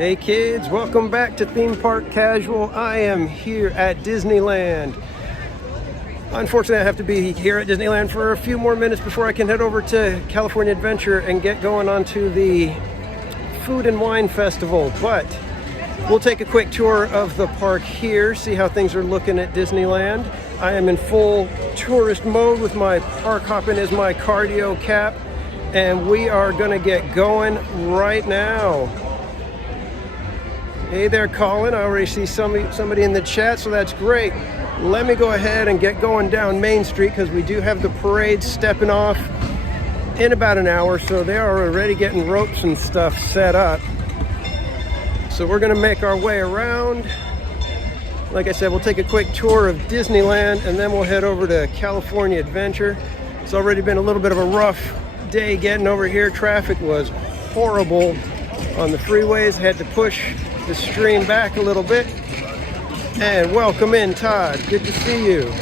Hey kids, welcome back to Theme Park Casual. I am here at Disneyland. Unfortunately, I have to be here at Disneyland for a few more minutes before I can head over to California Adventure and get going onto the Food and Wine Festival. But we'll take a quick tour of the park here, see how things are looking at Disneyland. I am in full tourist mode with my park hopping as my cardio cap, and we are gonna get going right now. Hey there, Colin. I already see somebody in the chat, so that's great. Let me go ahead and get going down Main Street because we do have the parade stepping off in about an hour, so they are already getting ropes and stuff set up. So we're gonna make our way around. Like I said, we'll take a quick tour of Disneyland and then we'll head over to California Adventure. It's already been a little bit of a rough day getting over here. Traffic was horrible on the freeways. Had to push the stream back a little bit. And welcome in, Todd. Good to see you.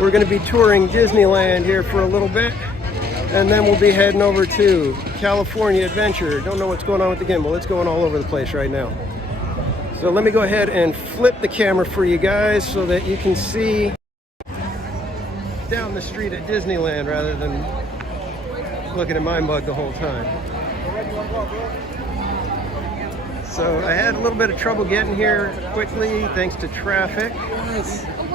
We're going to be touring Disneyland here for a little bit, and then we'll be heading over to California Adventure. Don't know what's going on with the gimbal. It's going all over the place right now. So let me go ahead and flip the camera for you guys so that you can see down the street at Disneyland rather than looking at my mug the whole time. So I had a little bit of trouble getting here quickly thanks to traffic.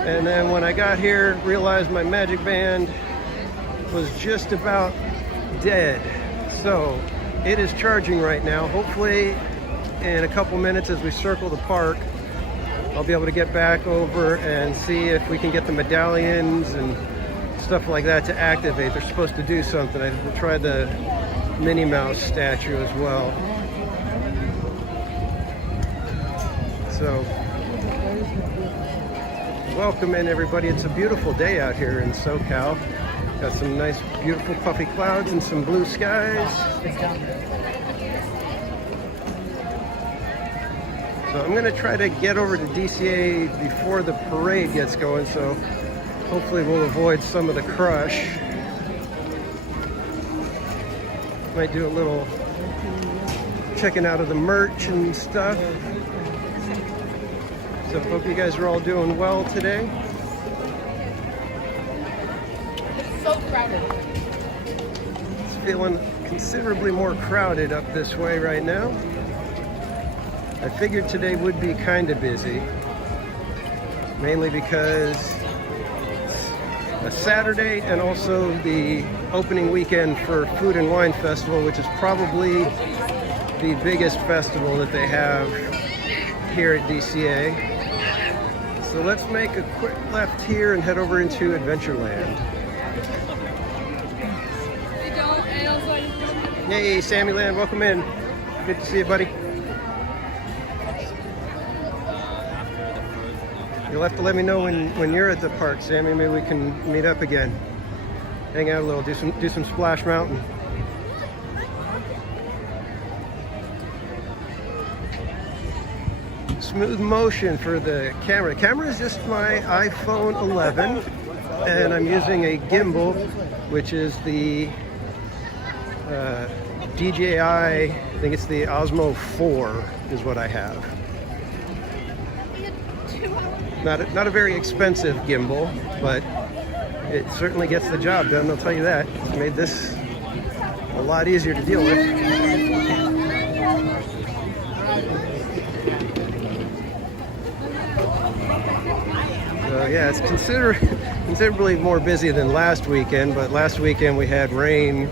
And then when I got here, realized my Magic Band was just about dead. So it is charging right now. Hopefully in a couple minutes as we circle the park, I'll be able to get back over and see if we can get the medallions and stuff like that to activate. They're supposed to do something. I will try the Minnie Mouse statue as well. So, welcome in everybody. It's a beautiful day out here in SoCal. Got some nice, beautiful puffy clouds and some blue skies. So I'm gonna try to get over to DCA before the parade gets going, so hopefully we'll avoid some of the crush. Might do a little checking out of the merch and stuff. So hope you guys are all doing well today. It's so crowded. It's feeling considerably more crowded up this way right now. I figured today would be kind of busy, mainly because it's a Saturday and also the opening weekend for Food and Wine Festival, which is probably the biggest festival that they have here at DCA. So let's make a quick left here and head over into Adventureland. Hey, Sammyland, welcome in. Good to see you, buddy. You'll have to let me know when you're at the park, Sammy. Maybe we can meet up again. Hang out a little, do some Splash Mountain. Smooth motion for the camera. The camera is just my iPhone 11, and I'm using a gimbal, which is the DJI, I think it's the Osmo 4 is what I have. Not a very expensive gimbal, but it certainly gets the job done, I'll tell you that. It's made this a lot easier to deal with. So yeah, it's considerably more busy than last weekend, but last weekend we had rain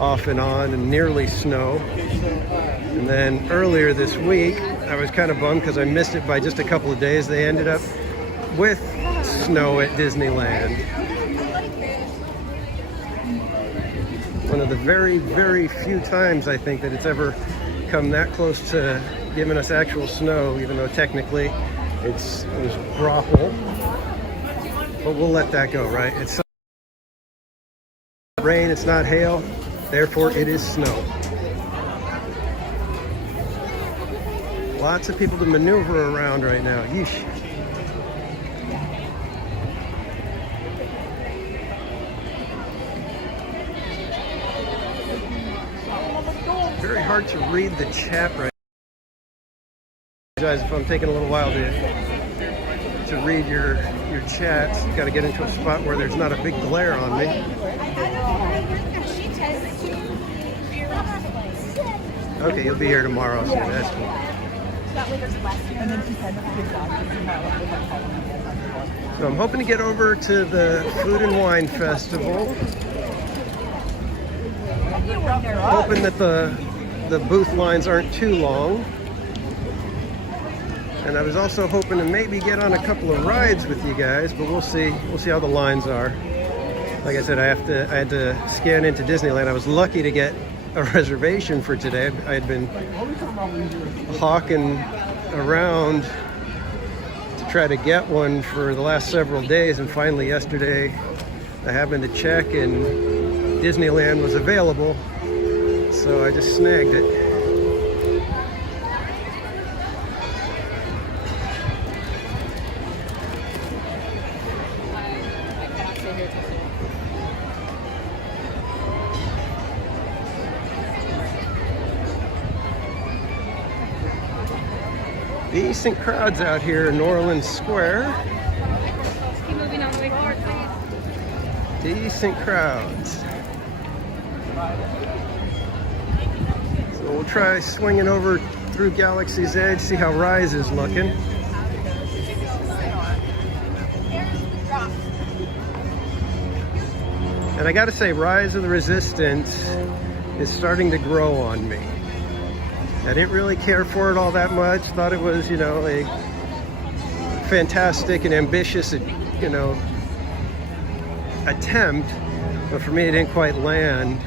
off and on and nearly snow. And then earlier this week, I was kind of bummed because I missed it by just a couple of days. They ended up with snow at Disneyland. One of the very, very few times I think that it's ever come that close to giving us actual snow, even though technically it was graupel. But we'll let that go, right? It's rain, it's not hail, therefore it is snow. Lots of people to maneuver around right now. Yeesh. Very hard to read the chat right Guys, if I'm taking a little while to read your chats, got to get into a spot where there's not a big glare on me. Okay, you'll be here tomorrow, so that's cool. So I'm hoping to get over to the Food and Wine Festival. Hoping that the booth lines aren't too long. And I was also hoping to maybe get on a couple of rides with you guys, but we'll see. We'll see how the lines are. Like I said, I had to scan into Disneyland. I was lucky to get a reservation for today. I had been hawking around to try to get one for the last several days, and finally yesterday I happened to check and Disneyland was available, so I just snagged it. Decent crowds out here in Orleans Square. Keep moving on the way forward, please. Decent crowds. So we'll try swinging over through Galaxy's Edge, see how Rise is looking. And I gotta say, Rise of the Resistance is starting to grow on me. I didn't really care for it all that much. Thought it was, a fantastic and ambitious, attempt. But for me, it didn't quite land.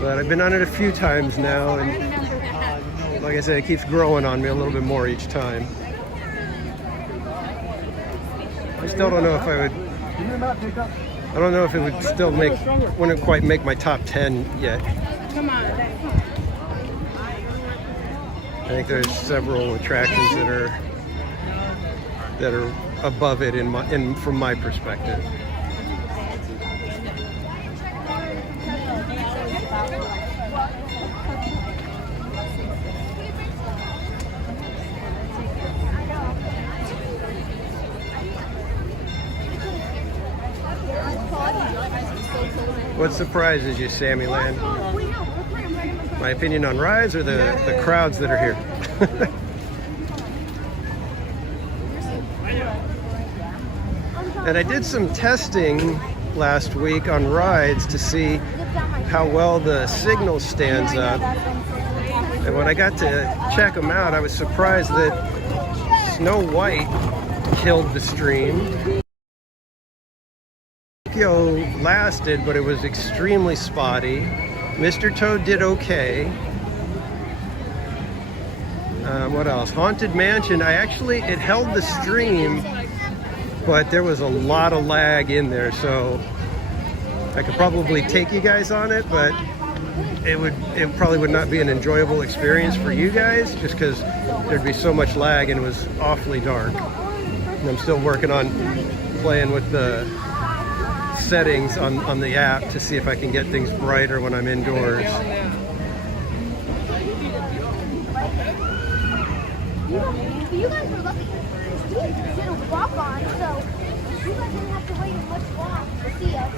But I've been on it a few times now, and like I said, it keeps growing on me a little bit more each time. I still don't know if I would. I don't know if it would still wouldn't quite make my top 10 yet. Come on. I think there's several attractions that are above it from my perspective. What surprises you, Sammy Land? My opinion on rides or the crowds that are here? And I did some testing last week on rides to see how well the signal stands up. And when I got to check them out, I was surprised that Snow White killed the stream. Tokyo lasted, but it was extremely spotty. Mr. Toad did okay. What else? Haunted Mansion, it held the stream, but there was a lot of lag in there, so I could probably take you guys on it, but it probably would not be an enjoyable experience for you guys, just because there'd be so much lag and it was awfully dark. And I'm still working on playing with the settings on the app to see if I can get things brighter when I'm indoors. You guys were lucky. We didn't walk on, so you guys didn't have to wait much long to see us.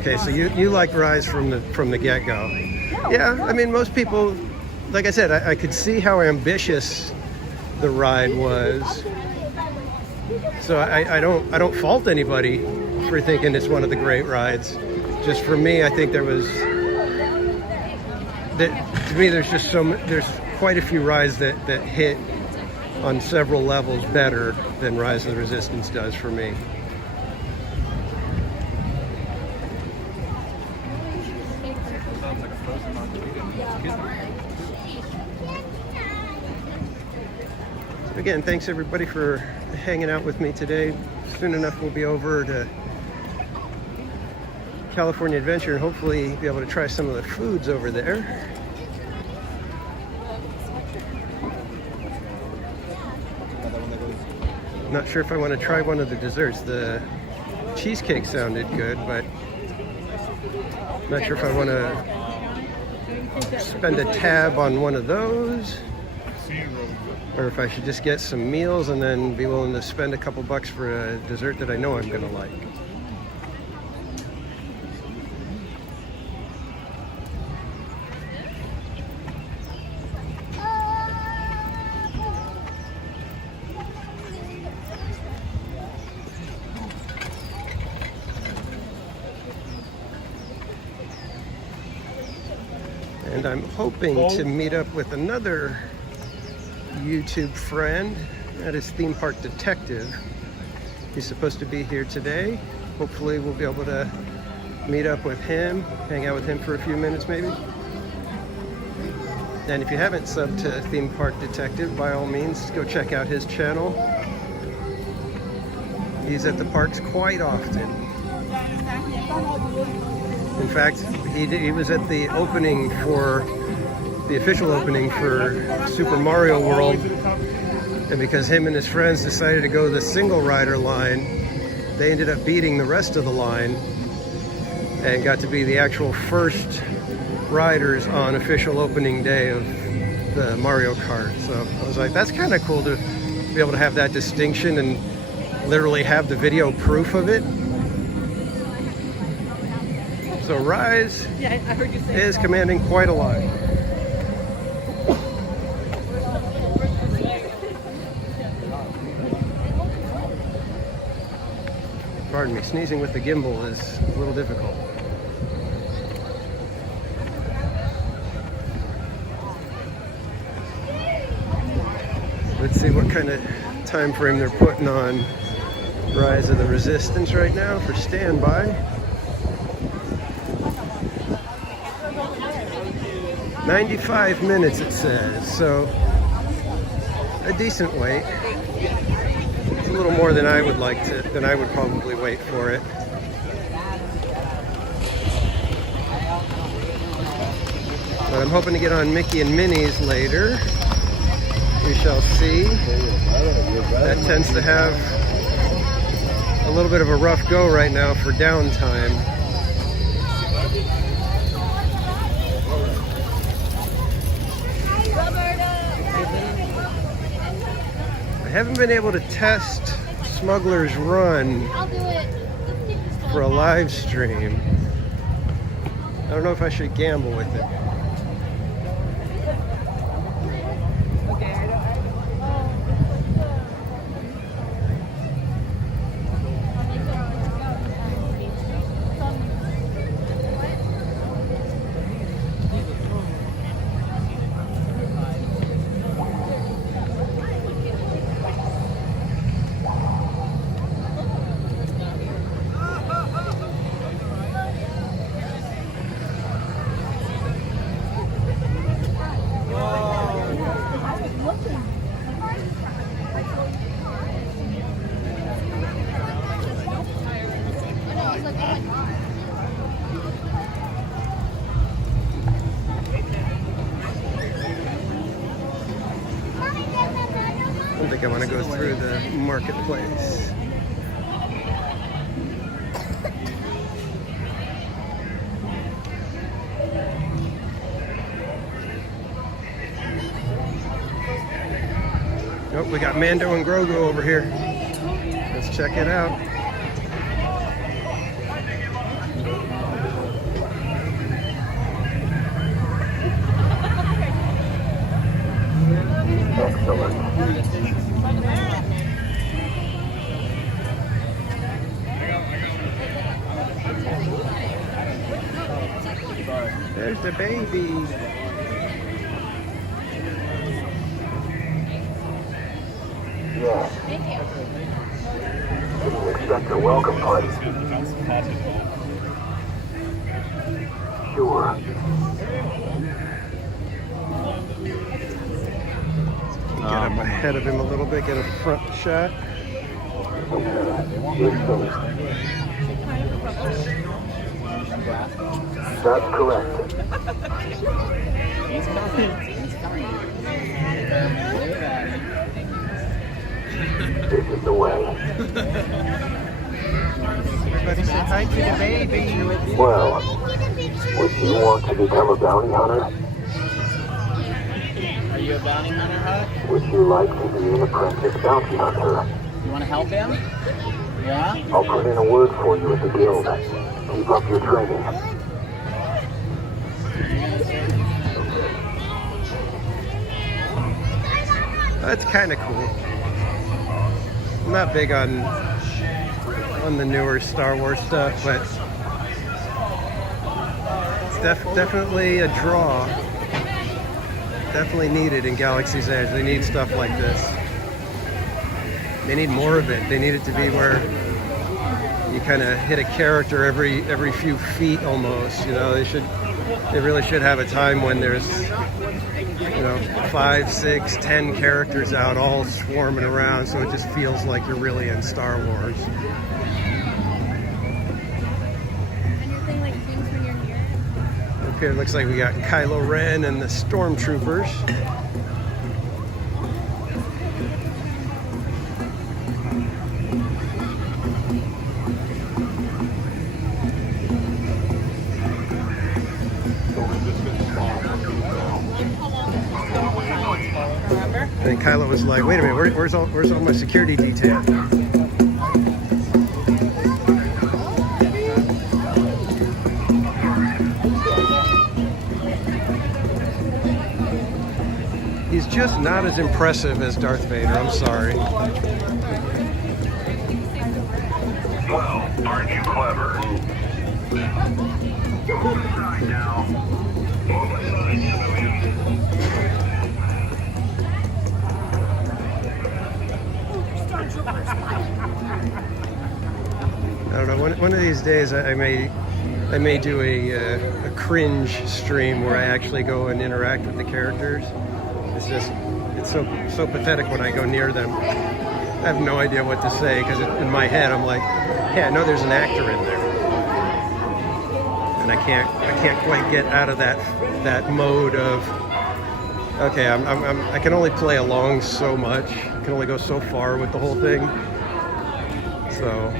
Okay, so you like Rise from the get-go. Yeah, I mean, most people, like I said, I could see how ambitious the ride was. So I don't fault anybody for thinking it's one of the great rides. Just for me, I think to me there's quite a few rides that hit on several levels better than Rise of the Resistance does for me. Again, thanks everybody for hanging out with me today. Soon enough we'll be over to California Adventure and hopefully be able to try some of the foods over there. Not sure if I want to try one of the desserts. The cheesecake sounded good, but not sure if I want to spend a tab on one of those, or if I should just get some meals and then be willing to spend a couple bucks for a dessert that I know I'm gonna like. And I'm hoping to meet up with another YouTube friend. That is Theme Park Detective. He's supposed to be here today. Hopefully we'll be able to meet up with him, hang out with him for a few minutes maybe. And if you haven't subbed to Theme Park Detective, by all means, go check out his channel. He's at the parks quite often. In fact, he was at the opening for, the official opening for Super Mario World, and because him and his friends decided to go the single rider line, they ended up beating the rest of the line and got to be the actual first riders on official opening day of the Mario Kart. So I was like, that's kind of cool to be able to have that distinction and literally have the video proof of it. So Rise is commanding quite a line. Pardon me, sneezing with the gimbal is a little difficult. Let's see what kind of time frame they're putting on Rise of the Resistance right now for standby. 95 minutes it says, so a decent wait. It's a little more than I would like to, than I would probably wait for it. But I'm hoping to get on Mickey and Minnie's later. We shall see. That tends to have a little bit of a rough go right now for downtime. I haven't been able to test Smuggler's Run for a live stream. I don't know if I should gamble with it. I don't think I want to go through the marketplace. Oh, we got Mando and Grogu over here. Let's check it out. Excellent. There's the baby. Yes. Didn't expect a welcome party. Sure. Get up ahead of him a little bit, get a front shot. That's correct. This is the way. Everybody say hi to the baby. Well, would you want to become a bounty hunter? Are you a bounty hunter, Huck? Would you like to be an apprentice bounty hunter? You want to help him? Yeah? I'll put in a word for you at the guild. Keep up your training. That's kind of cool. I'm not big on the newer Star Wars stuff, but it's definitely a draw. Definitely needed in Galaxy's Edge. They need stuff like this. They need more of it. They need it to be where you kind of hit a character every few feet almost. You know, they really should have a time when there's, you know, 5, 6, 10 characters out all swarming around, so it just feels like you're really in Star Wars. And your thing like things when you're near. Okay, it looks like we got Kylo Ren and the Stormtroopers. And Kylo was like, "Wait a minute, where's all my security detail?" He's just not as impressive as Darth Vader. I'm sorry. Well, aren't you clever? Move aside now. Move aside, civilians. I don't know. One of these days, I may do a cringe stream where I actually go and interact with the characters. It's so pathetic when I go near them. I have no idea what to say because in my head I'm like, yeah, I know there's an actor in there, and I can't quite get out of that mode of, okay, I can only play along so much. I can only go so far with the whole thing. So.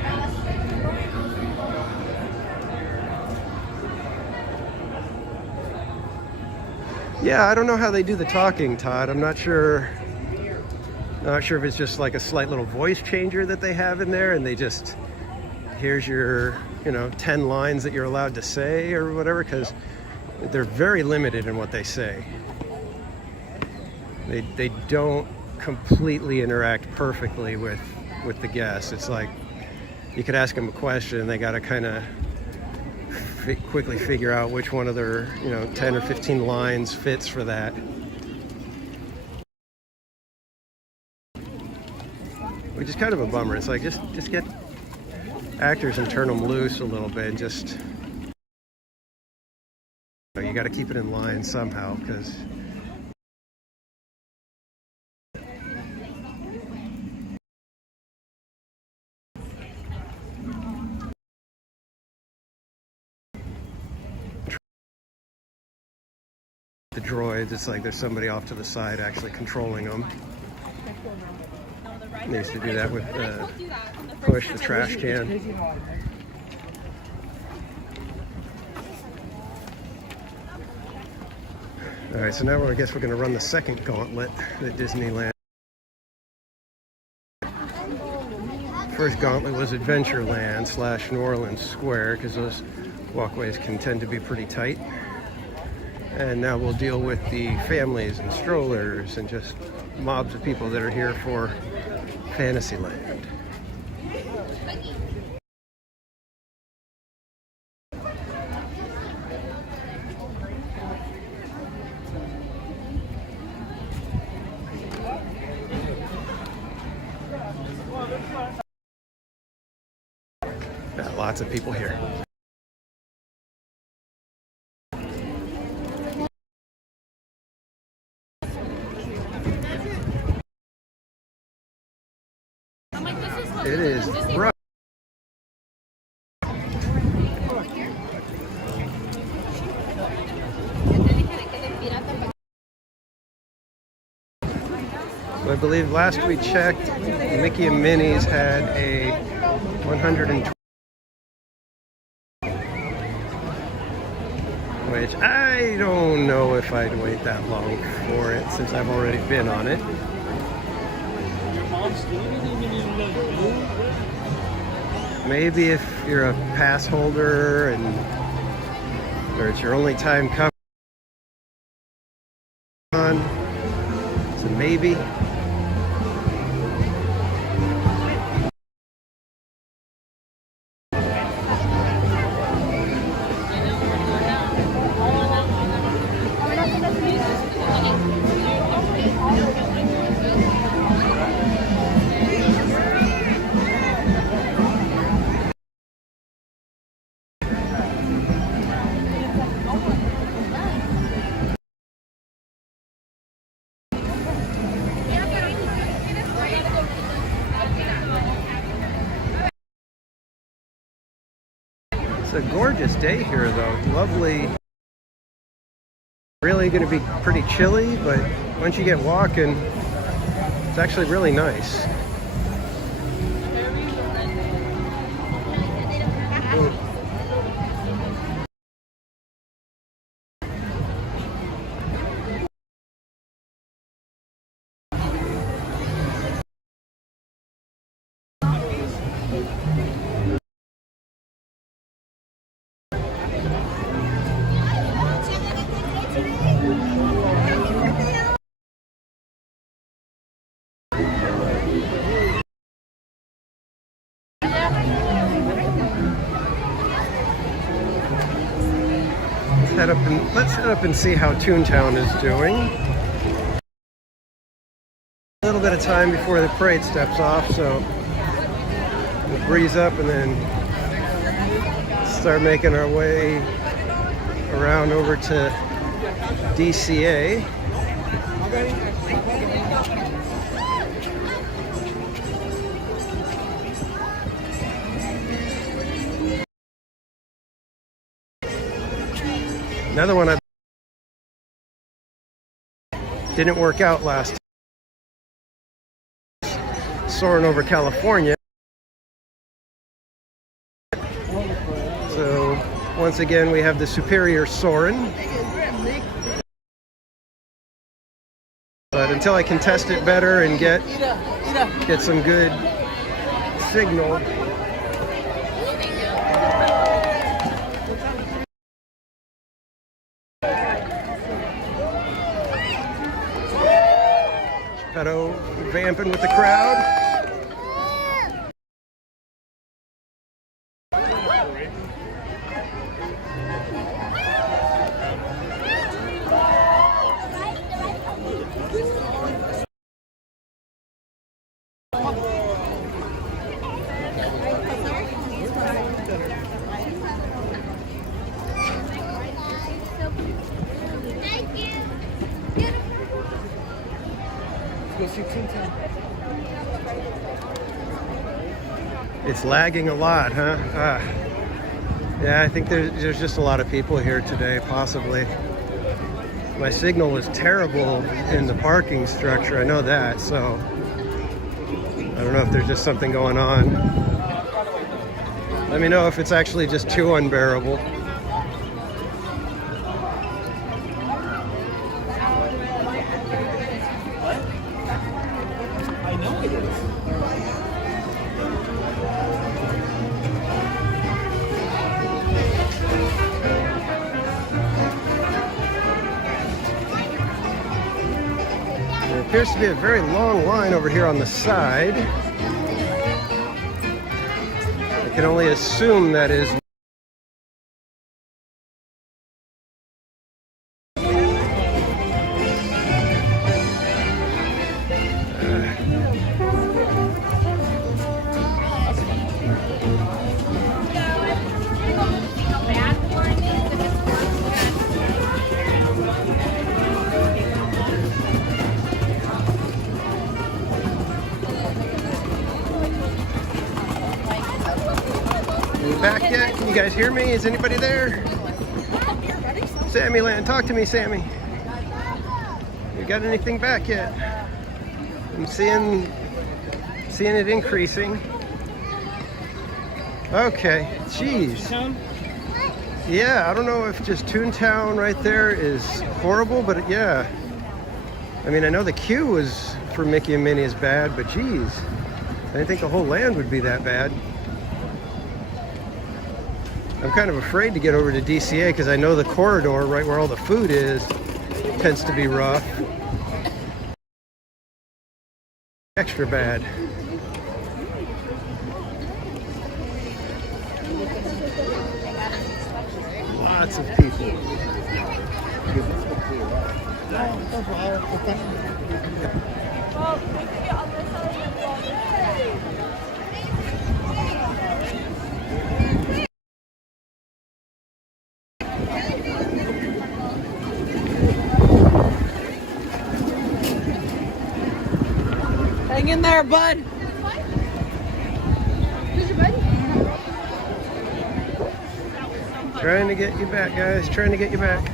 Yeah, I don't know how they do the talking, Todd. I'm not sure if it's just like a slight little voice changer that they have in there, and they just, here's your, 10 lines that you're allowed to say or whatever, because they're very limited in what they say. They don't completely interact perfectly with the guests. It's like you could ask them a question and they got to kind of quickly figure out which one of their 10 or 15 lines fits for that. Which is kind of a bummer. It's like just get actors and turn them loose a little bit, and just you got to keep it in line somehow, because the droids, it's like there's somebody off to the side actually controlling them. They used to do that with push the trash can. All right, so now I guess we're going to run the second gauntlet at Disneyland. First gauntlet was Adventureland / New Orleans Square, because those walkways can tend to be pretty tight. And now we'll deal with the families and strollers and just mobs of people that are here for Fantasyland. Got lots of people here. It is rough. So I believe last we checked, Mickey and Minnie's had a 120. which I don't know if I'd wait that long for it since I've already been on it. Maybe if you're a pass holder and or it's your only time coming on, it's a maybe. It's a gorgeous day here though, lovely. Really going to be pretty chilly, but once you get walking, it's actually really nice. Let's head up and see how Toontown is doing. A little bit of time before the parade steps off, so we'll breeze up and then start making our way around over to DCA. Another one I didn't work out last time. Soaring over California. So once again we have the Superior Soarin'. But until I can test it better and get some good signal, Pedo vamping with the crowd. It's lagging a lot, huh? Yeah, I think there's just a lot of people here today, possibly. My signal was terrible in the parking structure, I know that, so I don't know if there's just something going on. Let me know if it's actually just too unbearable. There appears to be a very long line over here on the side. I can only assume that is back yet? Can you guys hear me? Is anybody there? Sammy Land, talk to me, Sammy. You got anything back yet? I'm seeing it increasing. Okay, jeez. Yeah, I don't know if just Toontown right there is horrible, but yeah. I mean, I know the queue was for Mickey and Minnie is bad, but geez, I didn't think the whole land would be that bad. I'm kind of afraid to get over to DCA because I know the corridor right where all the food is tends to be rough. Extra bad. Lots of people. Hang in there, bud. Trying to get you back, guys. Trying to get you back.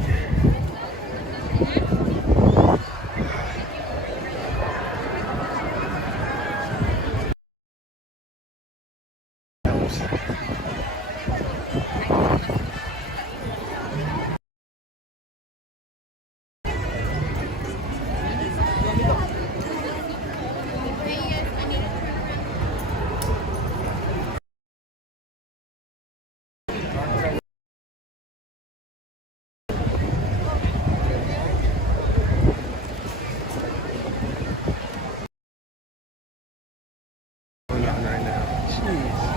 Going on right now. Jeez.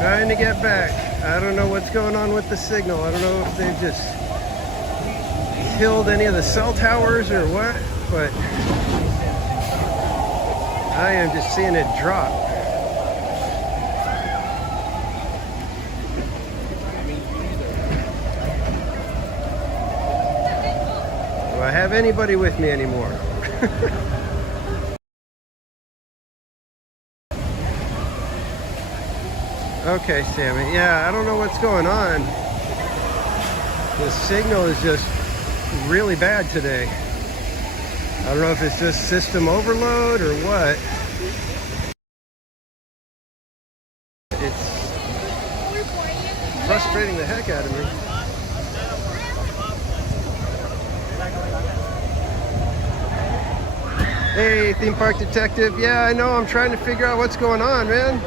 Trying to get back. I don't know what's going on with the signal. I don't know if they've just killed any of the cell towers or what, but I am just seeing it drop. Do I have anybody with me anymore? Okay, Sammy. Yeah, I don't know what's going on. The signal is just really bad today. I don't know if it's just system overload or what. It's frustrating the heck out of me. Hey, theme park detective. Yeah, I know. I'm trying to figure out what's going on, man.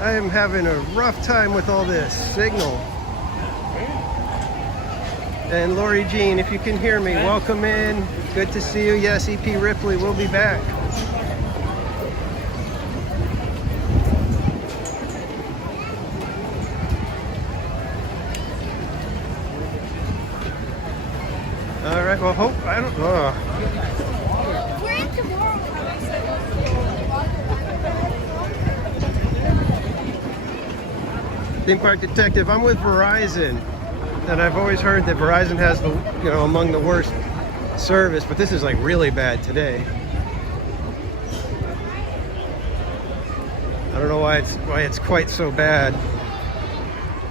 I am having a rough time with all this signal. And Lori Jean, if you can hear me, welcome in. Good to see you. Yes, EP Ripley will be back. All right, well, hope, I don't know. We're in tomorrow. Theme park detective, I'm with Verizon, and I've always heard that Verizon has the, you know, among the worst service, but this is like really bad today. I don't know why it's quite so bad.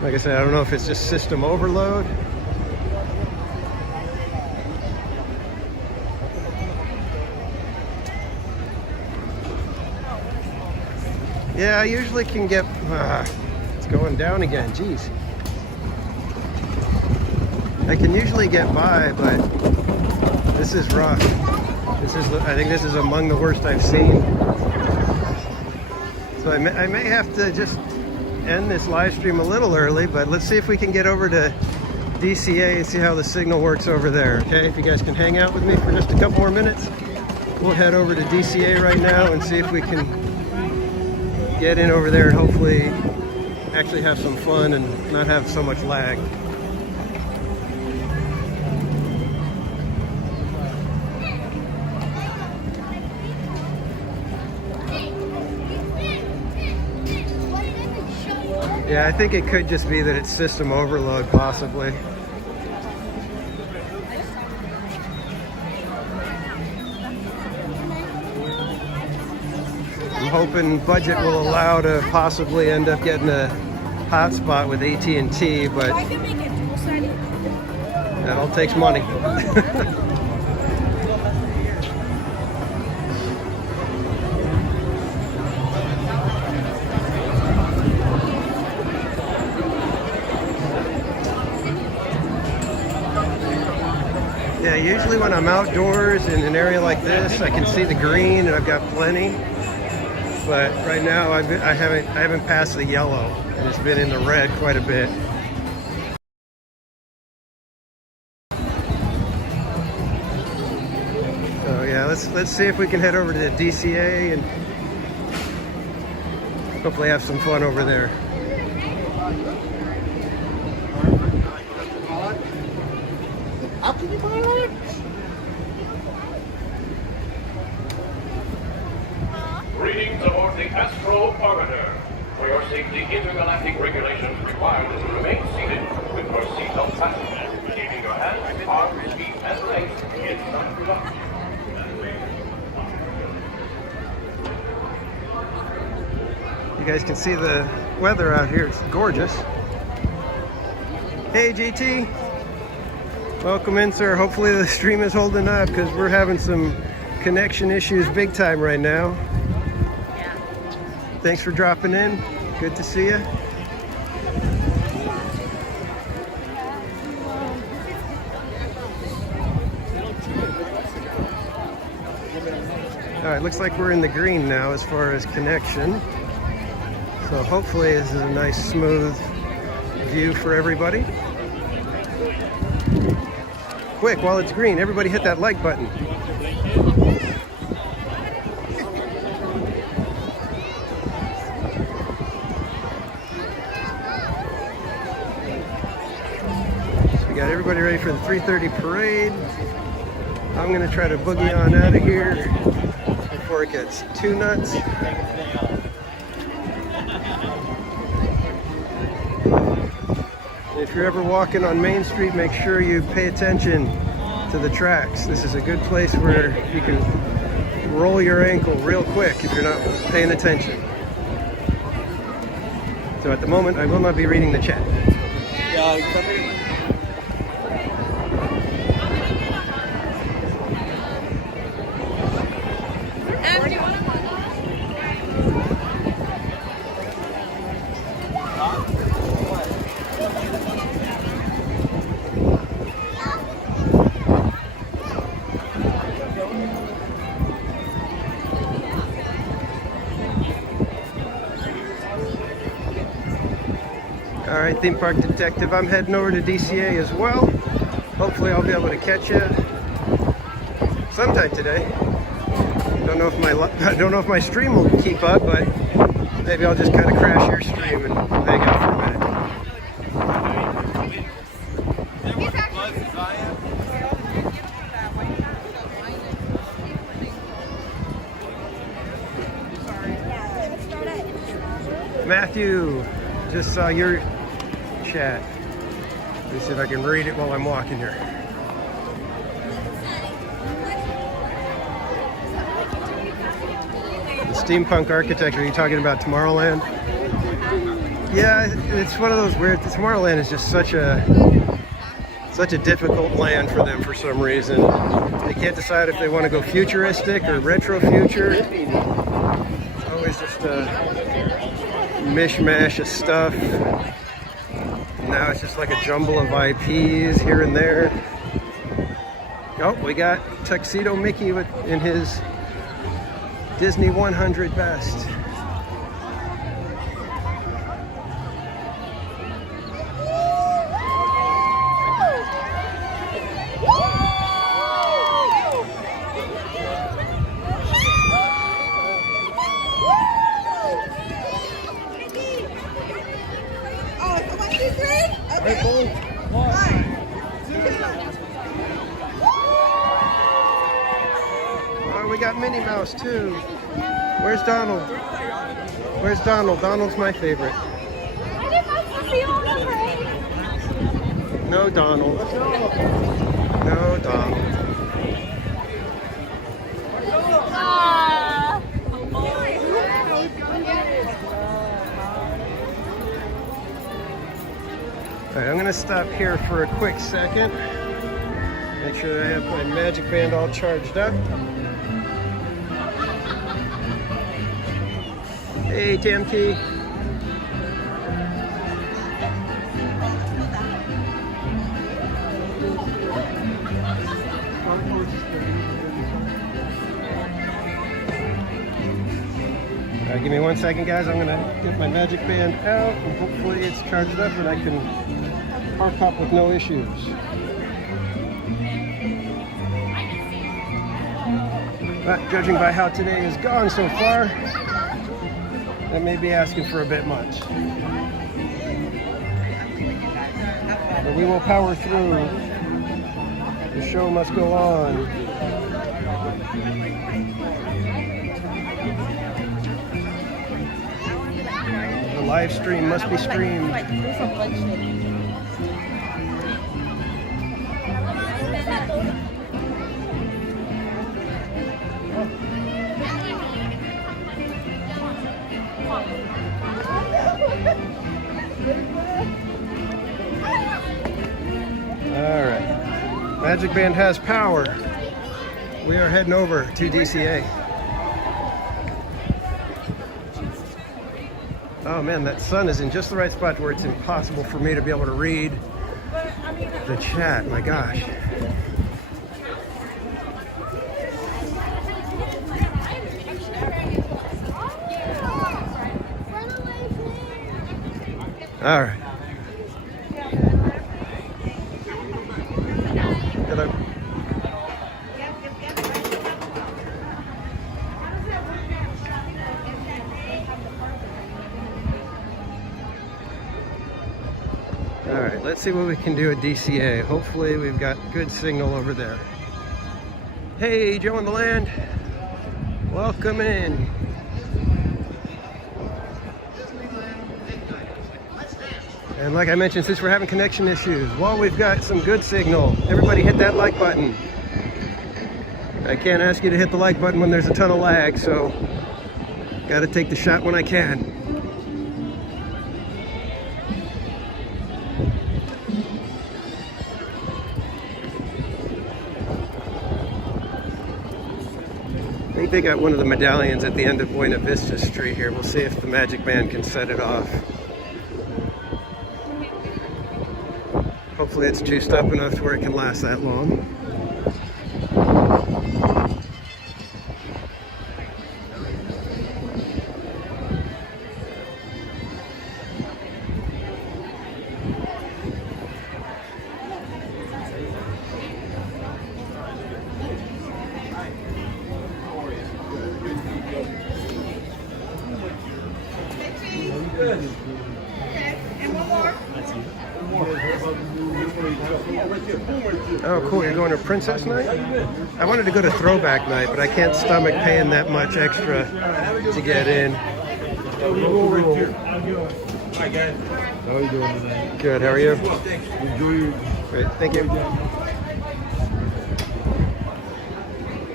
Like I said, I don't know if it's just system overload. Yeah, I usually can get it's going down again. Jeez. I can usually get by, but this is rough. I think this is among the worst I've seen. So I may have to just end this live stream a little early, but let's see if we can get over to DCA and see how the signal works over there. Okay, if you guys can hang out with me for just a couple more minutes, we'll head over to DCA right now and see if we can get in over there and hopefully actually have some fun and not have so much lag. Yeah, I think it could just be that it's system overload, possibly. I'm hoping budget will allow to possibly end up getting a hotspot with AT&T, but that all takes money. Yeah, usually when I'm outdoors in an area like this, I can see the green and I've got plenty. But right now I haven't passed the yellow, and it's been in the red quite a bit. So yeah, let's see if we can head over to the DCA and hopefully have some fun over there. How can you buy that? Greetings aboard the Astro Orbiter. For your safety, intergalactic regulations require that you remain seated with your seatbelt fastened, keeping your hands, arms, feet, and legs in non-production. You guys can see the weather out here. It's gorgeous. Hey, GT. Welcome in, sir. Hopefully the stream is holding up because we're having some connection issues big time right now. Thanks for dropping in. Good to see you. All right, looks like we're in the green now as far as connection. So hopefully this is a nice smooth view for everybody. Quick, while it's green, everybody hit that like button. So we got everybody ready for the 3:30 parade. I'm gonna try to boogie on out of here before it gets too nuts. If you're ever walking on Main Street, make sure you pay attention to the tracks. This is a good place where you can roll your ankle real quick if you're not paying attention. So at the moment, I will not be reading the chat. All right, theme park detective, I'm heading over to DCA as well. Hopefully I'll be able to catch you sometime today. I don't know if my stream will keep up, but maybe I'll just kind of crash your stream and hang out for a minute. Matthew, just saw your chat. Let me see if I can read it while I'm walking here. The steampunk architecture, are you talking about Tomorrowland? Yeah, it's one of those weird, Tomorrowland is just such a difficult land for them for some reason. They can't decide if they want to go futuristic or retro future. It's always just a mishmash of stuff. Now it's just like a jumble of IPs here and there. Oh, we got Tuxedo Mickey in his Disney 100 best. Oh, we got Minnie Mouse too. Where's Donald? Where's Donald? Donald's my favorite. I PO number 8. No Donald. No Donald. Ah. All right, I'm gonna stop here for a quick second. Make sure that I have my Magic Band all charged up. Hey, Tamty. Give me 1 second, guys. I'm gonna get my Magic Band out, and hopefully it's charged up and I can park up with no issues. But judging by how today has gone so far, that may be asking for a bit much. But we will power through. The show must go on. The live stream must be streamed. All right. Magic Band has power. We are heading over to DCA. Oh man, that sun is in just the right spot where it's impossible for me to be able to read the chat. My gosh. All right. Hello. All right, let's see what we can do at DCA. Hopefully we've got good signal over there. Hey, Joe on the land. Welcome in. And like I mentioned, since we're having connection issues, while we've got some good signal, everybody hit that like button. I can't ask you to hit the like button when there's a ton of lag, so gotta take the shot when I can. I think they got one of the medallions at the end of Buena Vista Street here. We'll see if the Magic Band can set it off. Hopefully it's juiced up enough to where it can last that long. Oh, cool. You're going to Princess Night? I wanted to go to Throwback Night, but I can't stomach paying that much extra to get in. Hi guys. How are you doing today? Good. How are you? Enjoy your... Great. Thank you.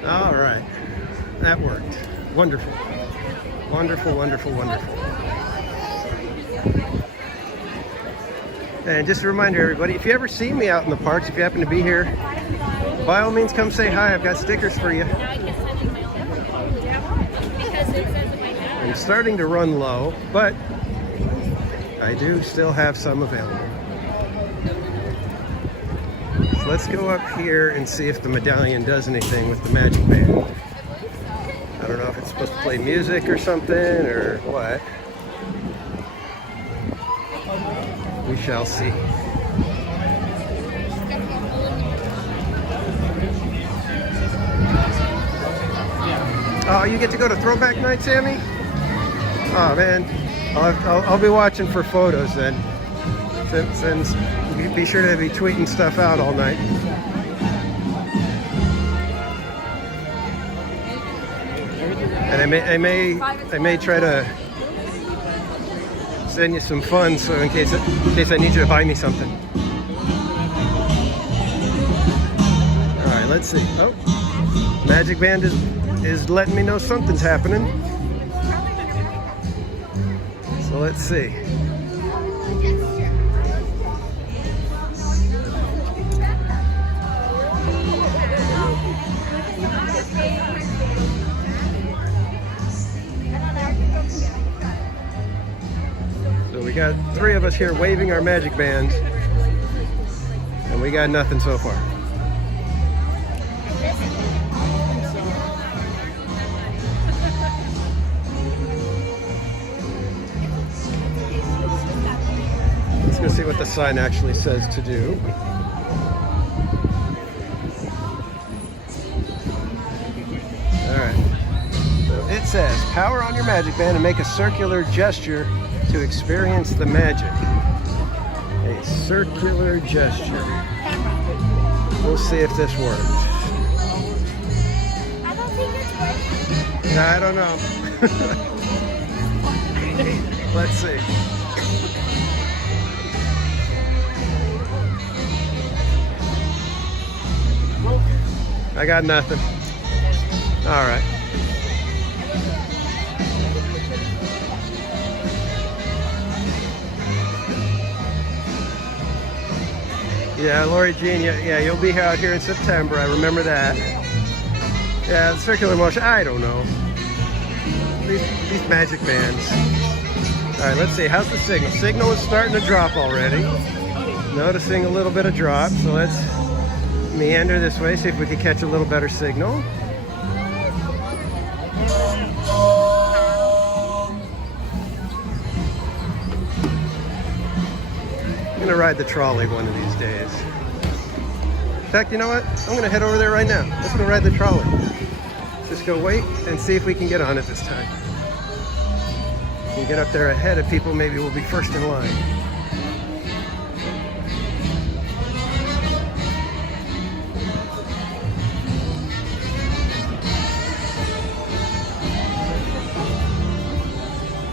All right. That worked. Wonderful. Wonderful, wonderful, wonderful. And just a reminder, everybody, if you ever see me out in the parks, if you happen to be here, by all means, come say hi. I've got stickers for you. I'm starting to run low, but I do still have some available. So let's go up here and see if the medallion does anything with the Magic Band. I don't know if it's supposed to play music or something or what. We shall see. Oh, you get to go to Throwback Night, Sammy? Oh man, I'll be watching for photos then. Since be sure to be tweeting stuff out all night. And I may try to send you some funds, so in case I need you to buy me something. All right, let's see. Oh, Magic Band is letting me know something's happening. So let's see. So we got 3 of us here waving our Magic Bands, and we got nothing so far. Let's go see what the sign actually says to do. Alright. So it says, power on your Magic Band and make a circular gesture to experience the magic. A circular gesture. We'll see if this works. I don't think it's working. Nah, I don't know. Let's see. I got nothing. All right. Yeah, Lori Jean, yeah, you'll be out here in September. I remember that. Yeah, the circular motion, I don't know. These Magic Bands. All right, let's see. How's the signal? Signal is starting to drop already. Noticing a little bit of drop, so let's meander this way, see if we can catch a little better signal. I'm gonna ride the trolley one of these days. In fact, you know what? I'm gonna head over there right now. Let's go ride the trolley. Just go wait and see if we can get on it this time. If we get up there ahead of people, maybe we'll be first in line.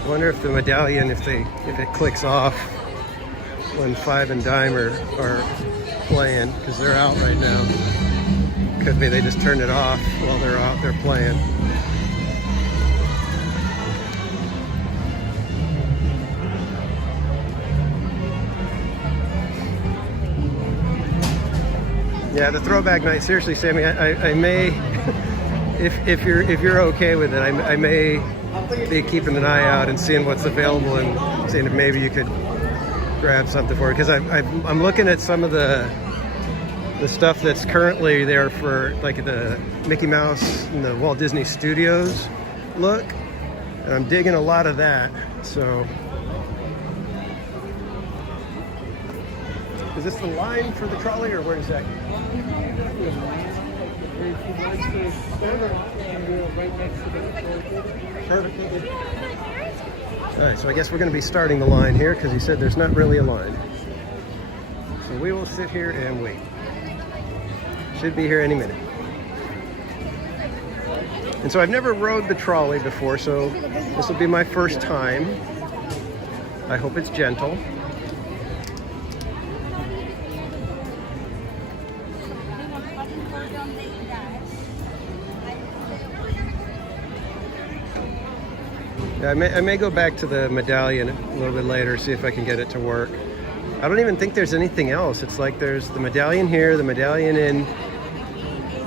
I wonder if the medallion, if it clicks off when Five and Dime are playing, because they're out right now. Could be they just turned it off while they're out there playing. Yeah, the throwback night. Seriously, Sammy, I may, if you're okay with it, I may be keeping an eye out and seeing what's available and seeing if maybe you could grab something for it, because I'm looking at some of the stuff that's currently there for like the Mickey Mouse and the Walt Disney Studios look, and I'm digging a lot of that. So is this the line for the trolley, or where is that? Perfect. All right, so I guess we're going to be starting the line here, because he said there's not really a line. So we will sit here and wait. Should be here any minute. And so I've never rode the trolley before, so this will be my first time. I hope it's gentle. I may go back to the medallion a little bit later, see if I can get it to work. I don't even think there's anything else. It's like there's the medallion here, the medallion in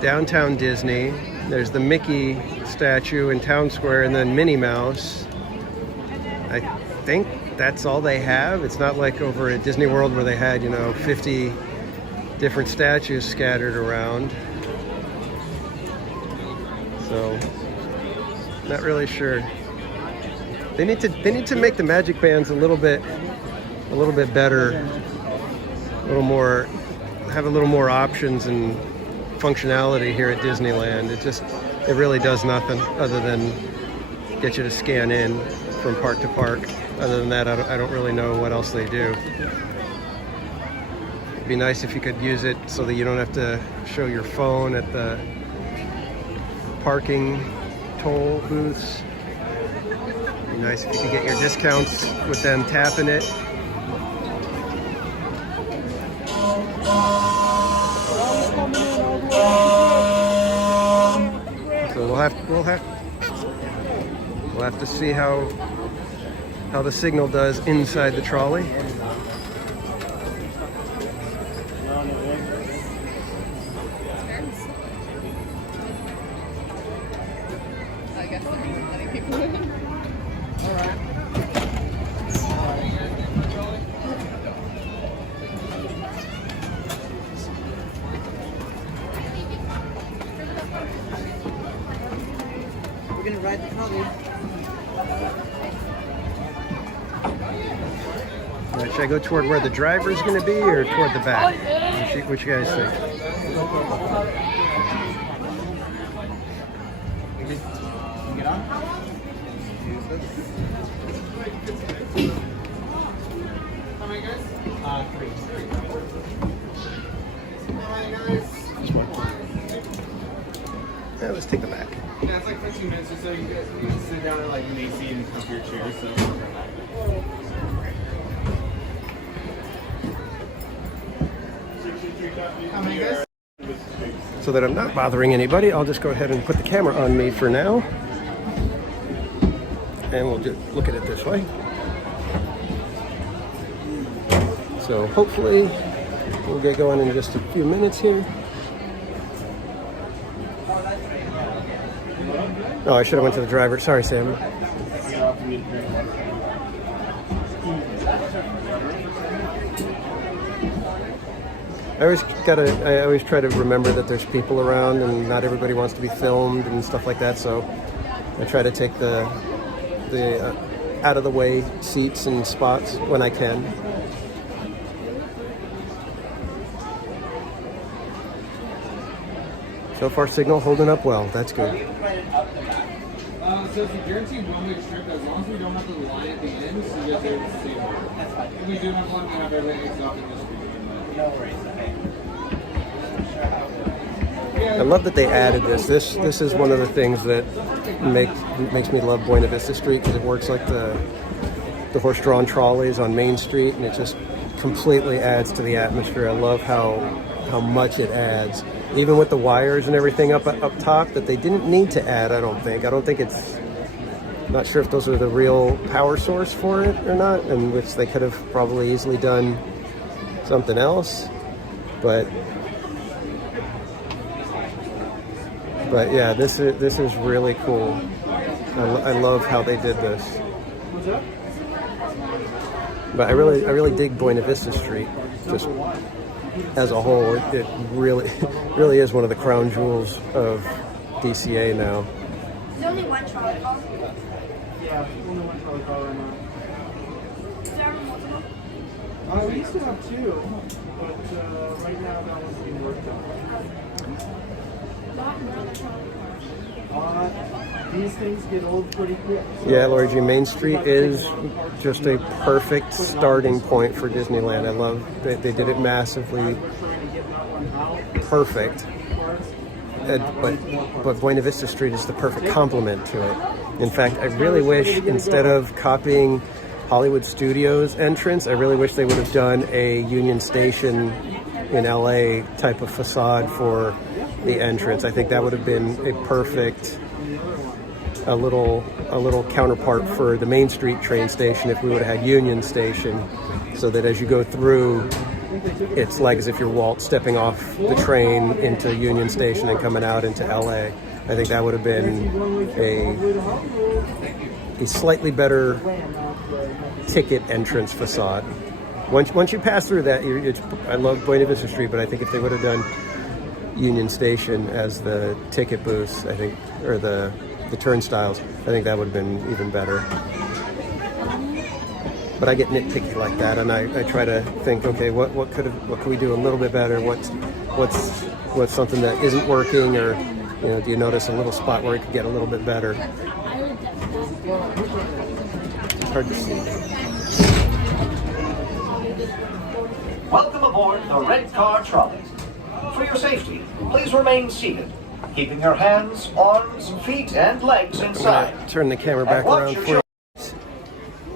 downtown Disney. There's the Mickey statue in Town Square, and then Minnie Mouse. I think that's all they have. It's not like over at Disney World where they had, 50 different statues scattered around. So, not really sure. They need to make the Magic Bands a little bit better, have a little more options and functionality here at Disneyland. It really does nothing other than get you to scan in from park to park. Other than that, I don't really know what else they do. It'd be nice if you could use it so that you don't have to show your phone at the parking toll booths. Nice if you can get your discounts with them tapping it. So we'll have to see how the signal does inside the trolley. I guess letting people in. All right. We're gonna ride the trolley. Should I go toward where the driver's going to be or toward the back? What you guys think? Get on? How many guys? 3. Hi guys. Yeah, let's take the back. Yeah, it's like 15 minutes or so. You guys can sit down in like an AC and comfy chair. So. How many guys? So that I'm not bothering anybody, I'll just go ahead and put the camera on me for now. And we'll just look at it this way. So hopefully we'll get going in just a few minutes here. Oh, I should have went to the driver. Sorry, Sam. I always try to remember that there's people around and not everybody wants to be filmed and stuff like that. So I try to take the out of the way seats and spots when I can. So far, signal holding up well. That's good. So it's a guaranteed one-way trip as long as we don't have the line at the end, so you guys are able to see it. If we do have one, we have everything exhausted this week. No worries, okay. I love that they added this. This is one of the things that makes me love Buena Vista Street, because it works like the horse-drawn trolleys on Main Street, and it just completely adds to the atmosphere. I love how much it adds, even with the wires and everything up top that they didn't need to add. I don't think it's. Not sure if those are the real power source for it or not, and which they could have probably easily done something else, but yeah, this is really cool. I love how they did this. But I really dig Buena Vista Street just as a whole. It really is one of the crown jewels of DCA now. There's only one trolley car. Yeah, only one trolley car right now. Is there multiple? We used to have 2, but right now that one's being worked on. These things get old pretty quick. Yeah, Lori G. Main Street is just a perfect starting point for Disneyland. I love that they did it massively perfect. But Buena Vista Street is the perfect complement to it. In fact, I really wish, instead of copying Hollywood Studios entrance, I really wish they would have done a Union Station in LA type of facade for the entrance. I think that would have been a perfect, a little counterpart for the Main Street train station if we would have had Union Station, so that as you go through, it's like as if you're stepping off the train into Union Station and coming out into LA. I think that would have been a slightly better ticket entrance facade. Once you pass through that, I love Buena Vista Street, but I think if they would have done Union Station as the ticket booths, I think, or the turnstiles, I think that would have been even better. But I get nitpicky like that, and I try to think, okay, what could we do a little bit better? What's something that isn't working, or do you notice a little spot where it could get a little bit better? Hard to see. Welcome aboard the Red Car Trolley. For your safety, please remain seated, keeping your hands, arms, feet, and legs inside. Turn the camera back around for you.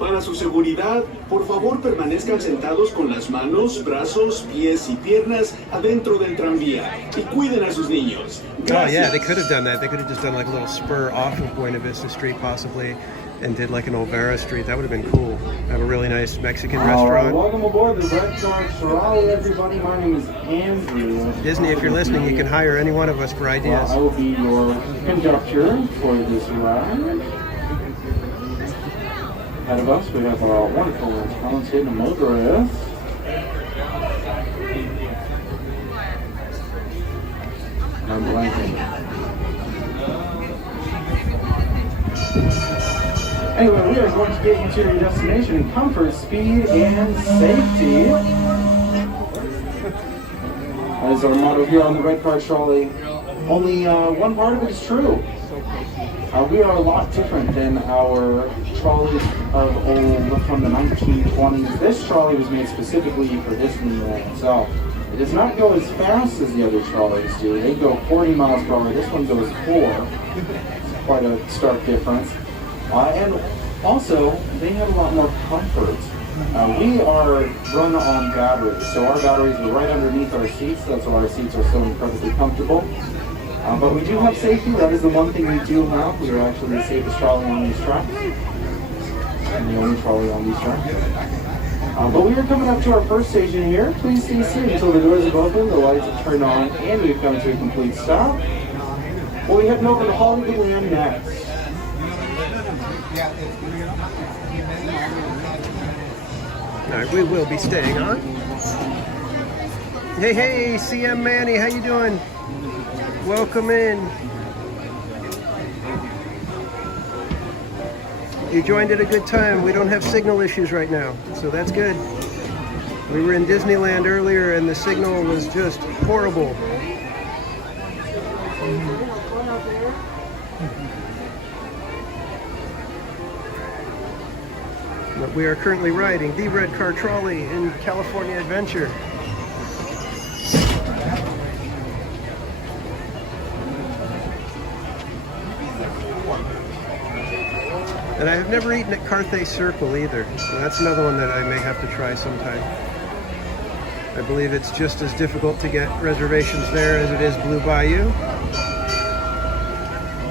Para su seguridad, por favor permanezcan sentados con las manos, brazos, pies y piernas adentro del tranvía y cuiden a sus niños. Oh yeah, they could have done that. They could have just done like a little spur off of Buena Vista Street possibly and did like an Olvera Street. That would have been cool. Have a really nice Mexican restaurant. Welcome aboard the Red Car Trolley, everybody. My name is Andrew. Disney, if you're listening, you can hire any one of us for ideas. I will be your conductor for this ride. Ahead of us, we have our wonderful and talented motorist. I'm blanking. Anyway, we are going to get you to your destination in comfort, speed, and safety. That is our motto here on the Red Car Trolley. Only one part of it is true. We are a lot different than our trolleys of old from the 1920s. This trolley was made specifically for Disneyland, so it does not go as fast as the other trolleys do. They go 40 miles per hour. This one goes 4. It's quite a stark difference. And also, they have a lot more comfort. We are run on batteries, so our batteries are right underneath our seats. That's why our seats are so incredibly comfortable. But we do have safety. That is the one thing we do have. We are actually the safest trolley on these tracks. And the only trolley on these tracks. But we are coming up to our first station here. Please stay seated until the doors have opened, the lights have turned on, and we've come to a complete stop. We'll be heading over to Hollywoodland next. All right, we will be staying on. Hey, CM Manny, how you doing? Welcome in. You joined at a good time. We don't have signal issues right now, so that's good. We were in Disneyland earlier and the signal was just horrible. But we are currently riding the Red Car Trolley in California Adventure. And I have never eaten at Carthay Circle either, so that's another one that I may have to try sometime. I believe it's just as difficult to get reservations there as it is Blue Bayou.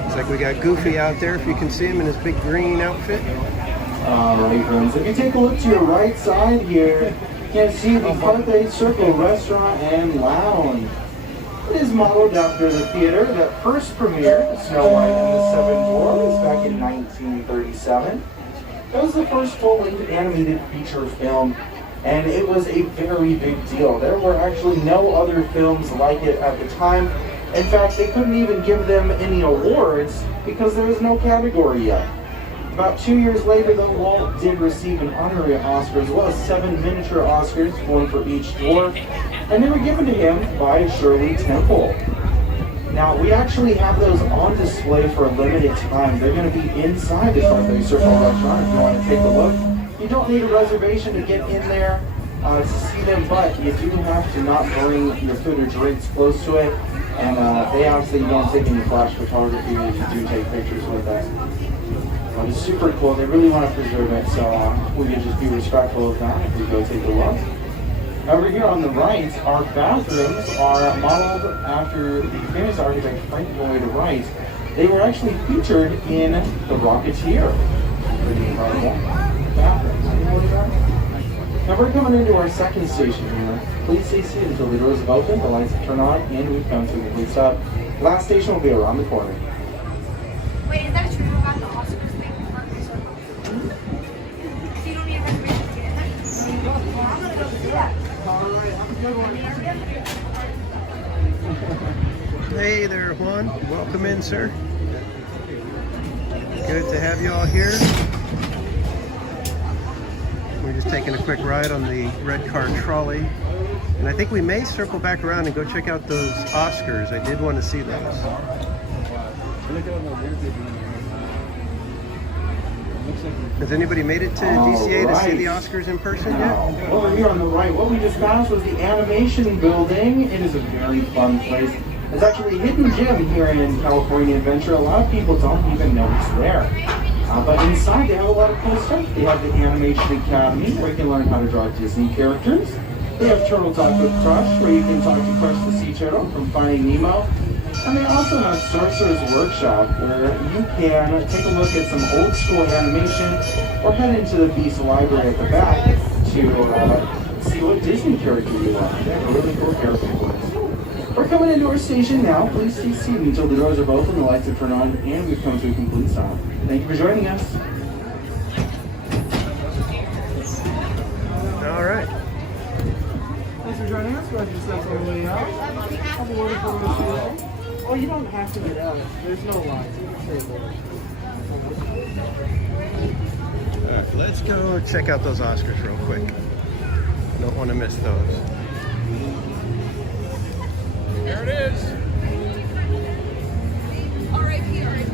Looks like we got Goofy out there, if you can see him in his big green outfit. Alright friends, if you take a look to your right side here, you can see the Carthay Circle Restaurant and Lounge. It is modeled after the theater that first premiered Snow White and the Seven Dwarfs back in 1937. It was the first full-length animated feature film, and it was a very big deal. There were actually no other films like it at the time. In fact, they couldn't even give them any awards because there was no category yet. About 2 years later, though, Walt did receive an honorary Oscar as well as 7 miniature Oscars, one for each dwarf, and they were given to him by Shirley Temple. Now, we actually have those on display for a limited time. They're going to be inside the Carthay Circle restaurant if you want to take a look. You don't need a reservation to get in there to see them, but you do have to not bring your food or drinks close to it, and they obviously don't take any flash photography if you do take pictures with that. But it's super cool. They really want to preserve it, so we can just be respectful of that if we go take a look. Over here on the right, our bathrooms are modeled after the famous architect Frank Lloyd Wright. They were actually featured in The Rocketeer. Pretty incredible bathrooms. Now we're coming into our second station here. Please stay seated until the doors have opened, the lights have turned on, and we've come to a complete stop. Last station will be around the corner. Wait, is that true about the Oscars thing? So you don't need a reservation to get in there? I'm gonna go do that. Alright, have a good one. Hey there, Juan. Welcome in, sir. Good to have you all here. We're just taking a quick ride on the Red Car Trolley. And I think we may circle back around and go check out those Oscars. I did want to see those. Has anybody made it to DCA to see the Oscars in person yet? Over here on the right, what we just passed was the animation building. It is a very fun place. It's actually a hidden gem here in California Adventure. A lot of people don't even know it's there. But inside they have a lot of cool stuff. They have the Animation Academy where you can learn how to draw Disney characters. They have Turtle Talk with Crush where you can talk to Crush the Sea Turtle from Finding Nemo. And they also have Sorcerer's Workshop where you can take a look at some old school animation or head into the Beast Library at the back to see what Disney character you want. They have a really cool character quiz. We're coming into our station now. Please stay seated until the doors are open, the lights are turned on, and we've come to a complete stop. Thank you for joining us. All right. Thanks for joining us. Glad you stepped on the way out. Have a wonderful rest of your day. Oh, you don't have to get out. There's no lines. You can stay there. All right, let's go check out those Oscars real quick. Don't want to miss those. There it is. R.I.P. R.I.P.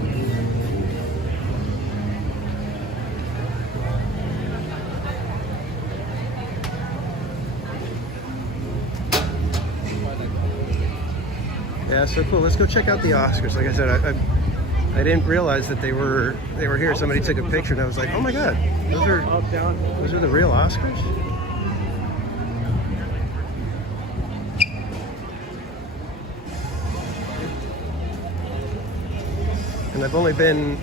Yeah, so cool. Let's go check out the Oscars. Like I said, I didn't realize that they were here. Somebody took a picture, and I was like, oh my god, those are the real Oscars. And I've only been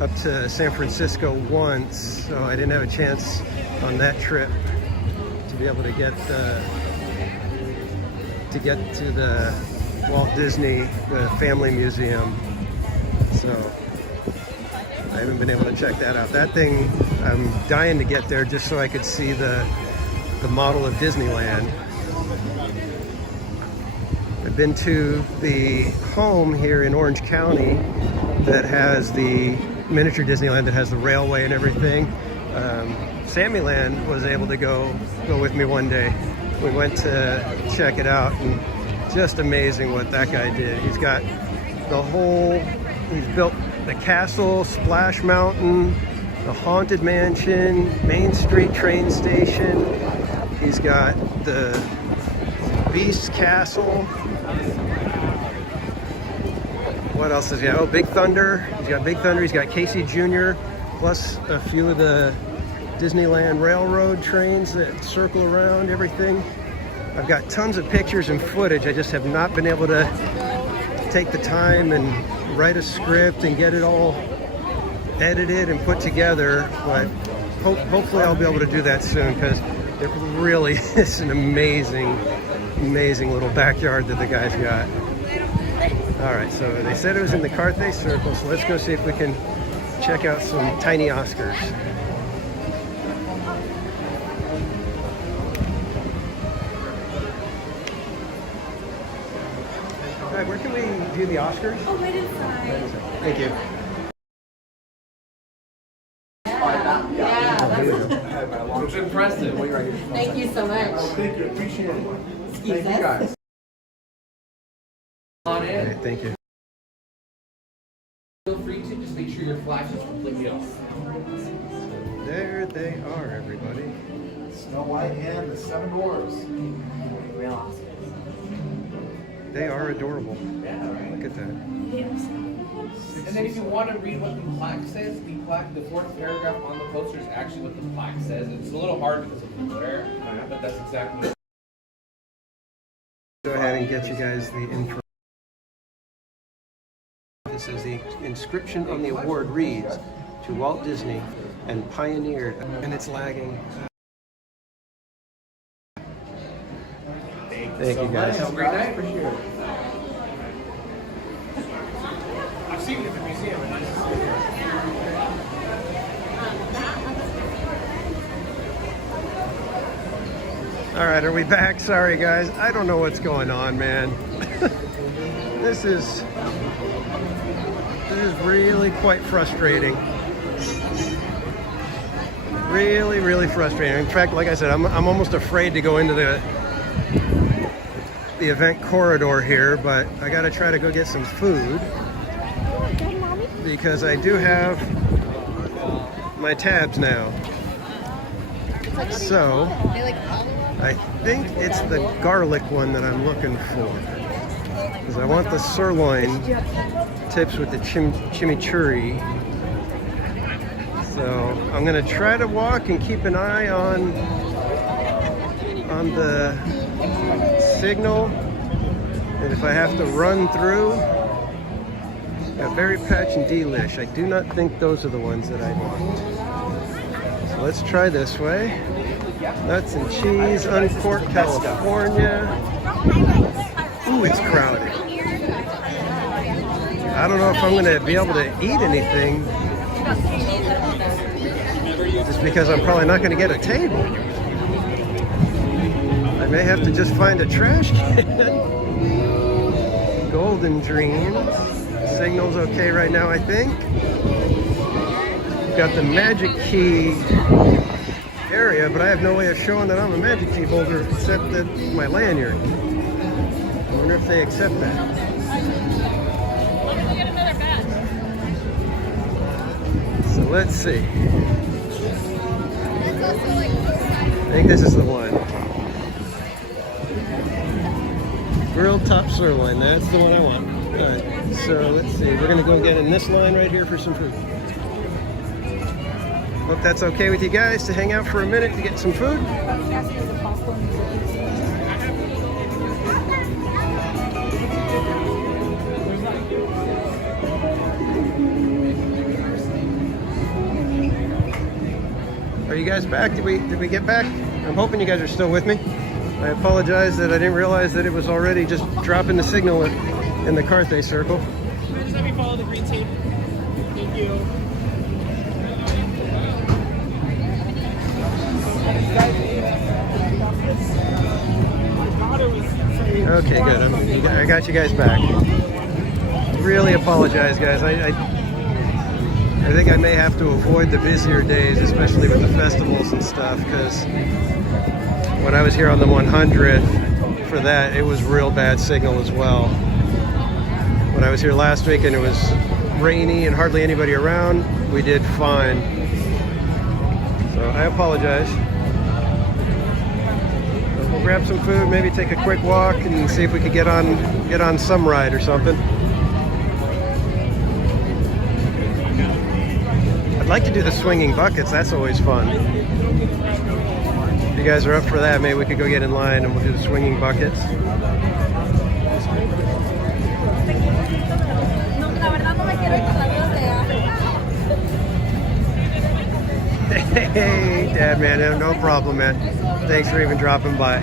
up to San Francisco once, so I didn't have a chance on that trip to be able to get to the Walt Disney, the Family Museum. So I haven't been able to check that out. That thing, I'm dying to get there just so I could see the model of Disneyland. I've been to the home here in Orange County that has the miniature Disneyland that has the railway and everything. Sammyland was able to go with me one day. We went to check it out, and just amazing what that guy did. He's got he's built the castle, Splash Mountain, the Haunted Mansion, Main Street train station. He's got the Beast Castle. What else has he got? Oh, Big Thunder. He's got Big Thunder. He's got Casey Jr. plus a few of the Disneyland Railroad trains that circle around everything. I've got tons of pictures and footage. I just have not been able to take the time and write a script and get it all edited and put together. But hopefully I'll be able to do that soon, because it really is an amazing little backyard that the guys got. All right, so they said it was in the Carthay Circle, so let's go see if we can check out some tiny Oscars. All right, where can we view the Oscars? Oh, wait inside. Thank you. It's impressive. Thank you so much. Thank you. Appreciate it. Excuse Thank you us. guys. On in. Okay, thank you. Feel free to just make sure your flash is completely off. There they are, everybody. Snow White and the Seven Dwarfs. Real awesome. They are adorable. Yeah, right. Look at that. And then if you want to read what the plaque says, the fourth paragraph on the poster is actually what the plaque says. It's a little hard because of the glare, but that's exactly. Go ahead and get you guys the info. This is the inscription on the award reads, "To Walt Disney and pioneered," and it's lagging. Thank you guys. Have a great night. Appreciate it. I've seen it in the museum. All right, are we back? Sorry guys, I don't know what's going on, man. This is really quite frustrating. Really frustrating. In fact, like I said, I'm almost afraid to go into the event corridor here, but I gotta try to go get some food because I do have my tabs now. So I think it's the garlic one that I'm looking for, because I want the sirloin tips with the chimichurri. So I'm gonna try to walk and keep an eye on the signal. And if I have to run through, got Berry Patch and Delish. I do not think those are the ones that I want. So let's try this way. Nuts and cheese, Uncorked California. Ooh, it's crowded. I don't know if I'm gonna be able to eat anything just because I'm probably not gonna get a table. I may have to just find a trash can. Golden Dreams. Signal's okay right now, I think. Got the Magic Key area, but I have no way of showing that I'm a Magic Key holder except that my lanyard. I wonder if they accept that. Let me get another batch. So let's see. That's also like I think this is the one. Grilled top sirloin, that's the one I want. Alright, so let's see. We're gonna go get in this line right here for some food. Hope that's okay with you guys to hang out for a minute to get some food. Are you guys back? Did we get back? I'm hoping you guys are still with me. I apologize that I didn't realize that it was already just dropping the signal in the Carthay circle. Just let me follow the green tape. Thank you. Okay, good. I got you guys back. Really apologize, guys. I think I may have to avoid the busier days, especially with the festivals and stuff, because when I was here on the 100th for that, it was real bad signal as well. When I was here last week and it was rainy and hardly anybody around, we did fine. So I apologize. But we'll grab some food, maybe take a quick walk and see if we could get on some ride or something. I'd like to do the swinging buckets, that's always fun. If you guys are up for that, maybe we could go get in line and we'll do the swinging buckets. Hey, Dad, man, no problem, man. Thanks for even dropping by.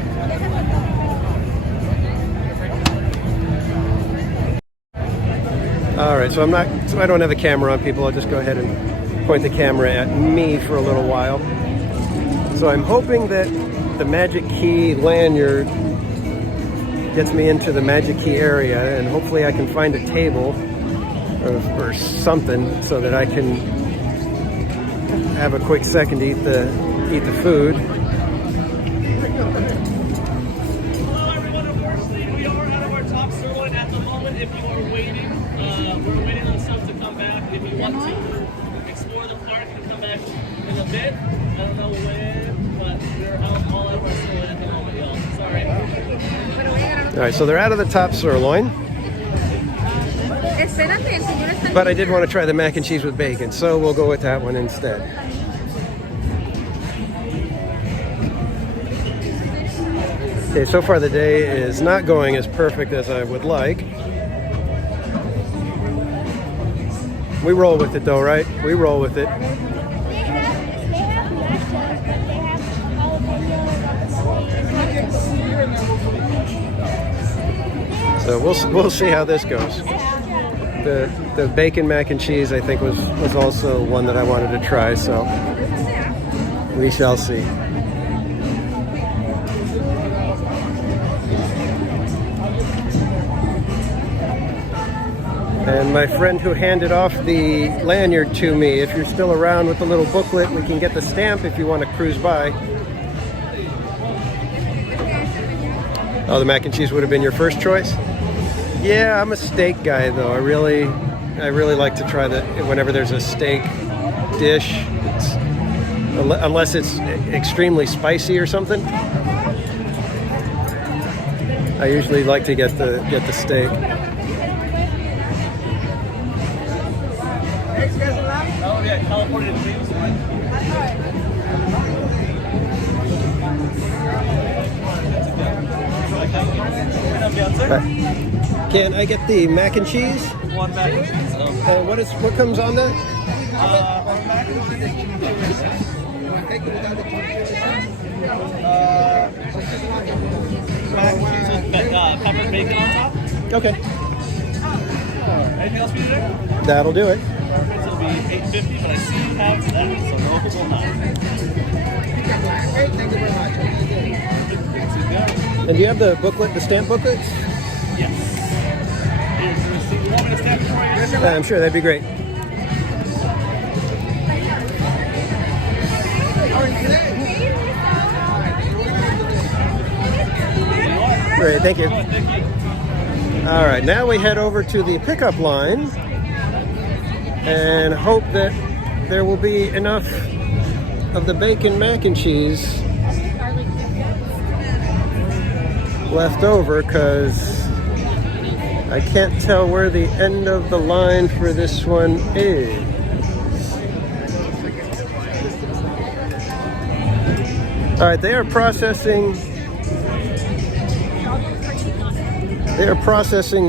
All right, so I don't have a camera on people. I'll just go ahead and point the camera at me for a little while. So I'm hoping that the Magic Key lanyard gets me into the Magic Key area, and hopefully I can find a table or something so that I can have a quick second to eat the food. Hello everyone, unfortunately we are out of our top sirloin at the moment. If you are waiting, we're waiting on some to come back. If you want to explore the park and come back in a bit, I don't know when, but we're all out of our sirloin at the moment, y'all. Sorry. All right, so they're out of the top sirloin. But I did want to try the mac and cheese with bacon, so we'll go with that one instead. Okay, so far the day is not going as perfect as I would like. We roll with it though, right? We roll with it. So we'll see how this goes. The bacon mac and cheese I think was also one that I wanted to try, so we shall see. And my friend who handed off the lanyard to me, if you're still around with the little booklet, we can get the stamp if you want to cruise by. Oh, the mac and cheese would have been your first choice? Yeah, I'm a steak guy though. I really like to try whenever there's a steak dish, unless it's extremely spicy or something. I usually like to get the steak. Oh yeah, California dreams. Can I get the mac and cheese? One mac and cheese. What comes on that? Mac and cheese with pepper bacon on top. Okay. Anything else for you today? That'll do it. Perfect. It'll be $8.50, but I see you have that, so no will not. And do you have the booklet, the stamp booklets? Yes. Here's your receipt. You want me to stamp it for you? Yeah, I'm sure that'd be great. Great, thank you. All right, now we head over to the pickup line and hope that there will be enough of the bacon mac and cheese left over, because I can't tell where the end of the line for this one is. All right, they are processing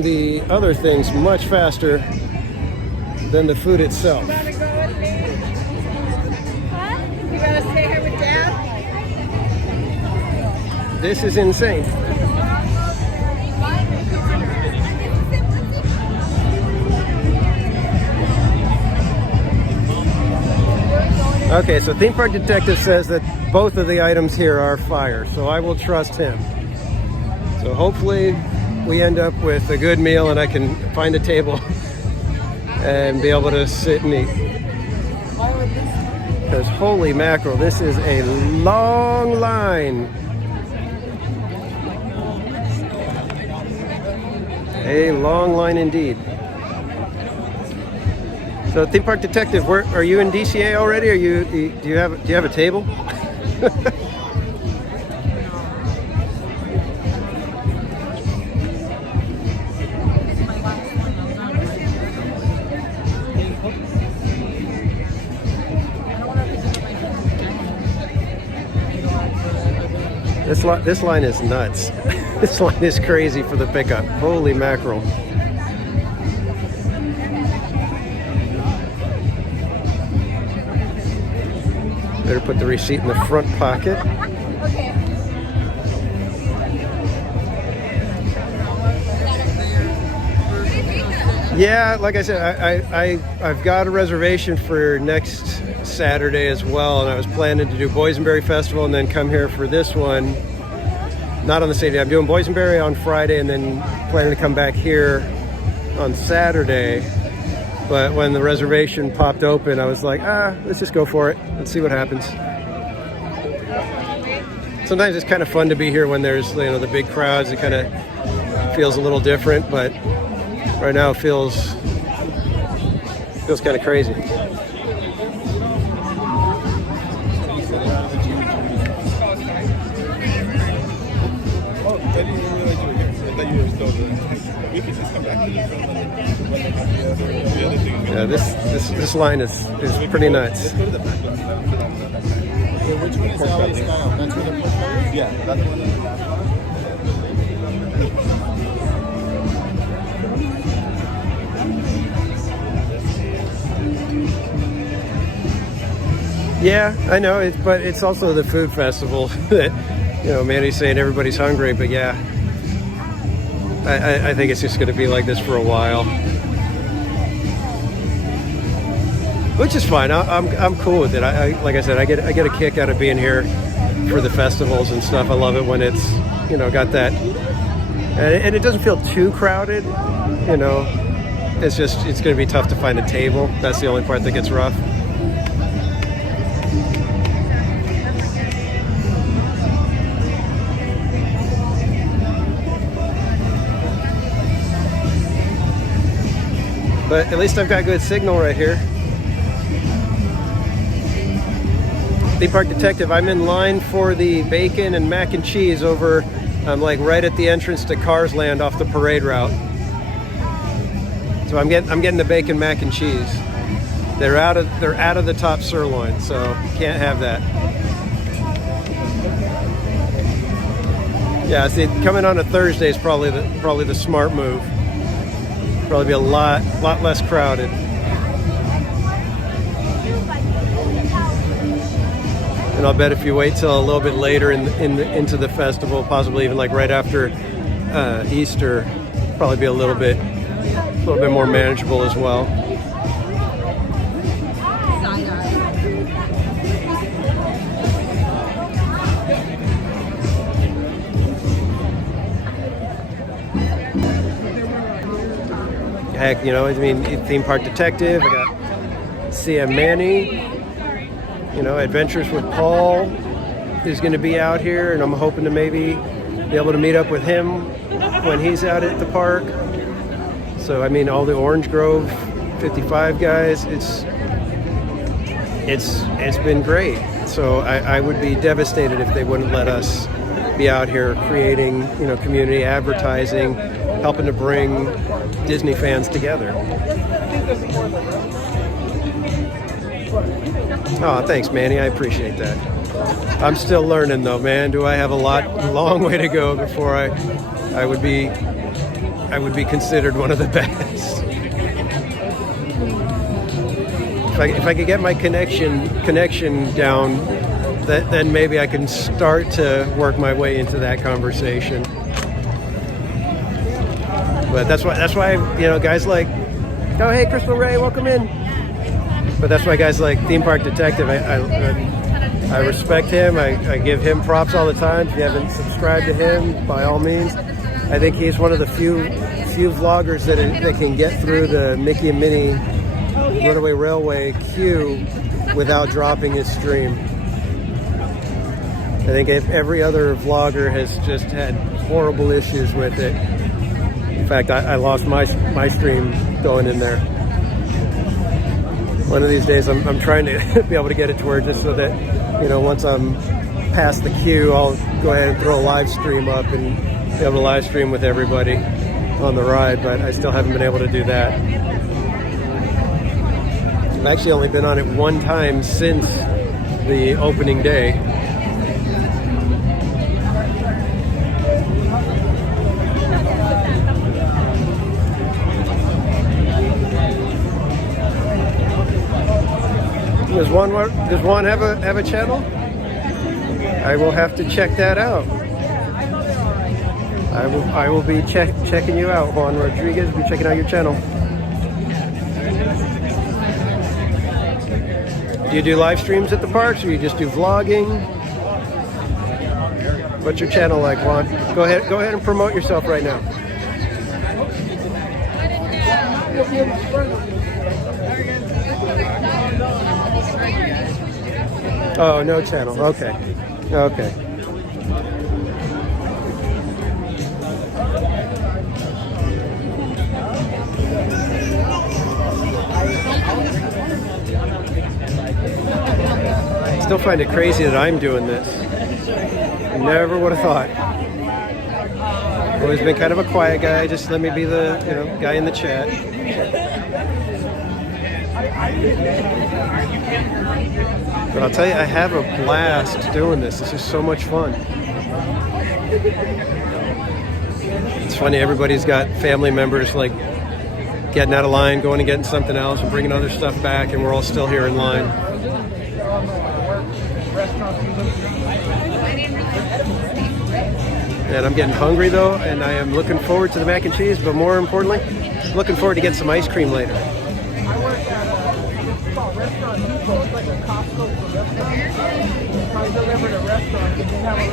the other things much faster than the food itself. You wanna go with me? Huh? You wanna stay here with Dad? This is insane. Okay, so Theme Park Detective says that both of the items here are fire, so I will trust him. So hopefully we end up with a good meal and I can find a table and be able to sit and eat. Because holy mackerel, this is a long line. A long line indeed. So, Theme Park Detective, are you in DCA already? Do you have a table? This line is nuts. This line is crazy for the pickup. Holy mackerel. Better put the receipt in the front pocket. Yeah, like I said, I've got a reservation for next Saturday as well, and I was planning to do Boysenberry Festival and then come here for this one. Not on the same day. I'm doing Boysenberry on Friday and then planning to come back here on Saturday. But when the reservation popped open, I was like, let's just go for it. Let's see what happens. Sometimes it's kind of fun to be here when there's, the big crowds. It kind of feels a little different, but right now it feels kind of crazy. Yeah, this line is pretty nuts. Yeah, I know, but it's also the food festival that, Mandy's saying everybody's hungry, but yeah, I think it's just going to be like this for a while, which is fine. I'm cool with it. Like I said, I get a kick out of being here for the festivals and stuff. I love it when it's got that, and it doesn't feel too crowded. It's going to be tough to find a table. That's the only part that gets rough. But at least I've got good signal right here. Theme Park Detective, I'm in line for the bacon and mac and cheese over, I'm like right at the entrance to Cars Land off the parade route. So I'm getting the bacon mac and cheese. They're out of the top sirloin, so can't have that. Yeah, see, coming on a Thursday is probably the smart move. Probably be a lot less crowded. And I'll bet if you wait till a little bit later into the festival, possibly even like right after Easter, probably be a little bit more manageable as well. Heck, you know, I mean, Theme Park Detective. I got CM Manny. You know, Adventures with Paul is going to be out here, and I'm hoping to maybe be able to meet up with him when he's out at the park. So, I mean, all the Orange Grove 55 guys, it's been great. So I would be devastated if they wouldn't let us be out here creating, you know, community advertising, helping to bring Disney fans together. Oh, thanks, Manny. I appreciate that. I'm still learning, though, man. Do I have a long way to go before I would be considered one of the best? If I could get my connection down, then maybe I can start to work my way into that conversation. But that's why you know, guys like, oh hey, Crystal Ray, welcome in. But that's why guys like Theme Park Detective, I respect him. I give him props all the time. If you haven't subscribed to him, by all means. I think he's one of the few vloggers that can get through the Mickey and Minnie Runaway Railway queue without dropping his stream. I think every other vlogger has just had horrible issues with it. In fact, I lost my stream going in there. One of these days, I'm trying to be able to get it to where just so that, you know, once I'm past the queue, I'll go ahead and throw a live stream up and be able to live stream with everybody on the ride, but I still haven't been able to do that. I've actually only been on it one time since the opening day. Does Juan have a channel? I will have to check that out. I will be checking you out, Juan Rodriguez. Be checking out your channel. Do you do live streams at the parks, or you just do vlogging? What's your channel like, Juan? Go ahead and promote yourself right now. Oh, no channel. Okay. Still find it crazy that I'm doing this. Never would have thought. Always been kind of a quiet guy. Just let me be the, you know, guy in the chat. But I'll tell you, I have a blast doing this. This is so much fun. It's funny, everybody's got family members like getting out of line, going and getting something else, and bringing other stuff back, and we're all still here in line. And I'm getting hungry though, and I am looking forward to the mac and cheese, but more importantly, looking forward to getting some ice cream later.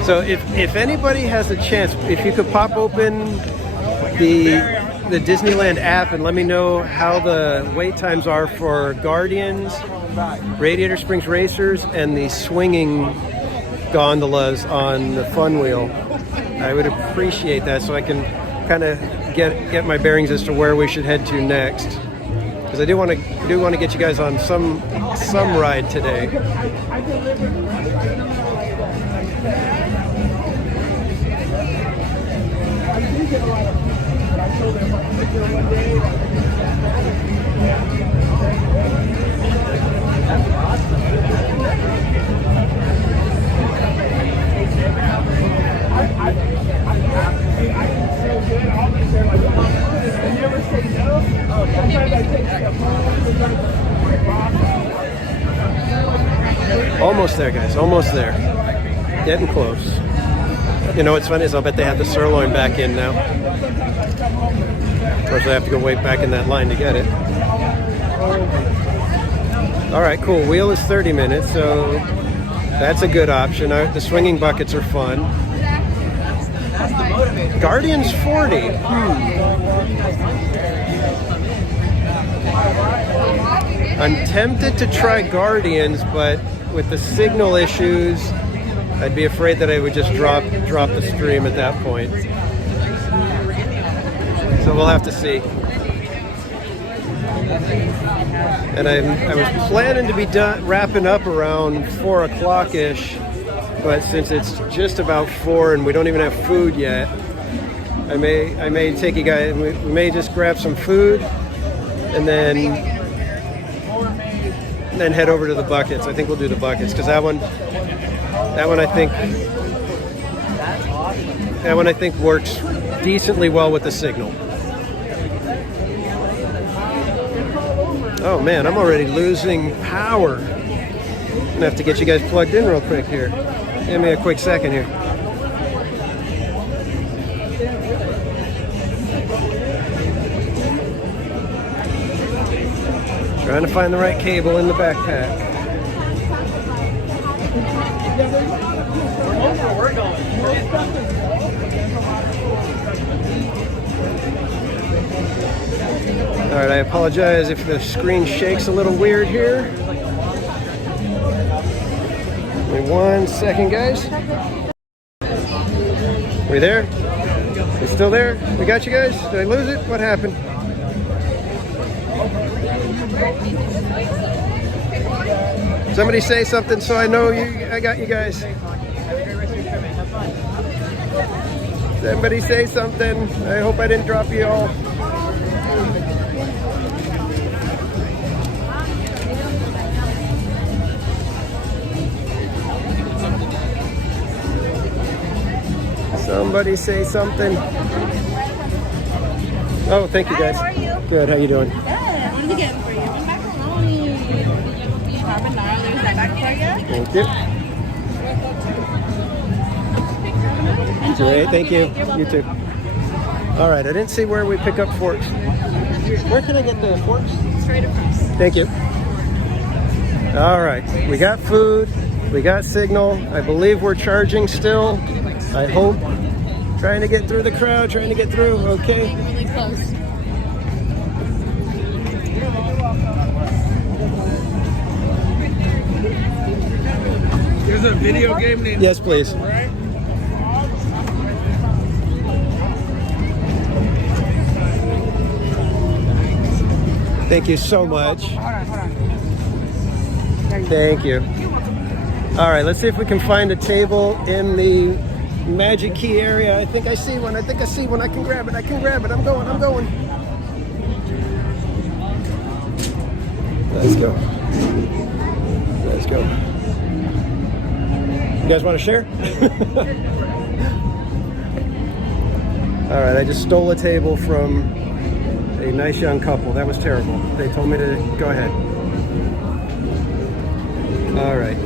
So if anybody has a chance, if you could pop open the Disneyland app and let me know how the wait times are for Guardians, Radiator Springs Racers, and the swinging gondolas on the Fun Wheel, I would appreciate that so I can kind of get my bearings as to where we should head to next. Because I do want to get you guys on some ride today. almost there, guys. Almost there. Getting close. You know what's funny is I'll bet they have the sirloin back in now. Of course, I have to go wait back in that line to get it. All right, cool. Wheel is 30 minutes, so that's a good option. The swinging buckets are fun. Guardian's 40. I'm tempted to try Guardians, but with the signal issues, I'd be afraid that I would just drop the stream at that point. So we'll have to see. And I was planning to be done wrapping up around 4 o'clock-ish, but since it's just about 4 and we don't even have food yet, I may take you guys. We may just grab some food and then head over to the buckets. I think we'll do the buckets because that one I think works decently well with the signal. Oh man, I'm already losing power. I'm gonna have to get you guys plugged in real quick here. Give me a quick second here. Trying to find the right cable in the backpack. We're going. All right, I apologize if the screen shakes a little weird here. Wait 1 second, guys. We there? We still there? We got you guys? Did I lose it? What happened? Somebody say something so I know I got you guys. Somebody say something. I hope I didn't drop you all. Somebody say something. Oh, thank you guys. Hi, how are you? Good, how you doing? Good. What are we getting for you? Macaroni. Carbonara. There's that back for you. Thank you. Great, thank you. You too. All right, I didn't see where we pick up forks. Where can I get the forks? Straight across. Thank you. All right, we got food, we got signal. I believe we're charging still. I hope. Trying to get through the crowd, trying to get through, okay. Really close. There's a video game named... Yes, please. Thank you so much. Thank you. All right, let's see if we can find a table in the Magic Key area. I think I see one. I see one. I can grab it. I'm going. Let's go. You guys want to share? All right, I just stole a table from a nice young couple. That was terrible. They told me to go ahead. All right.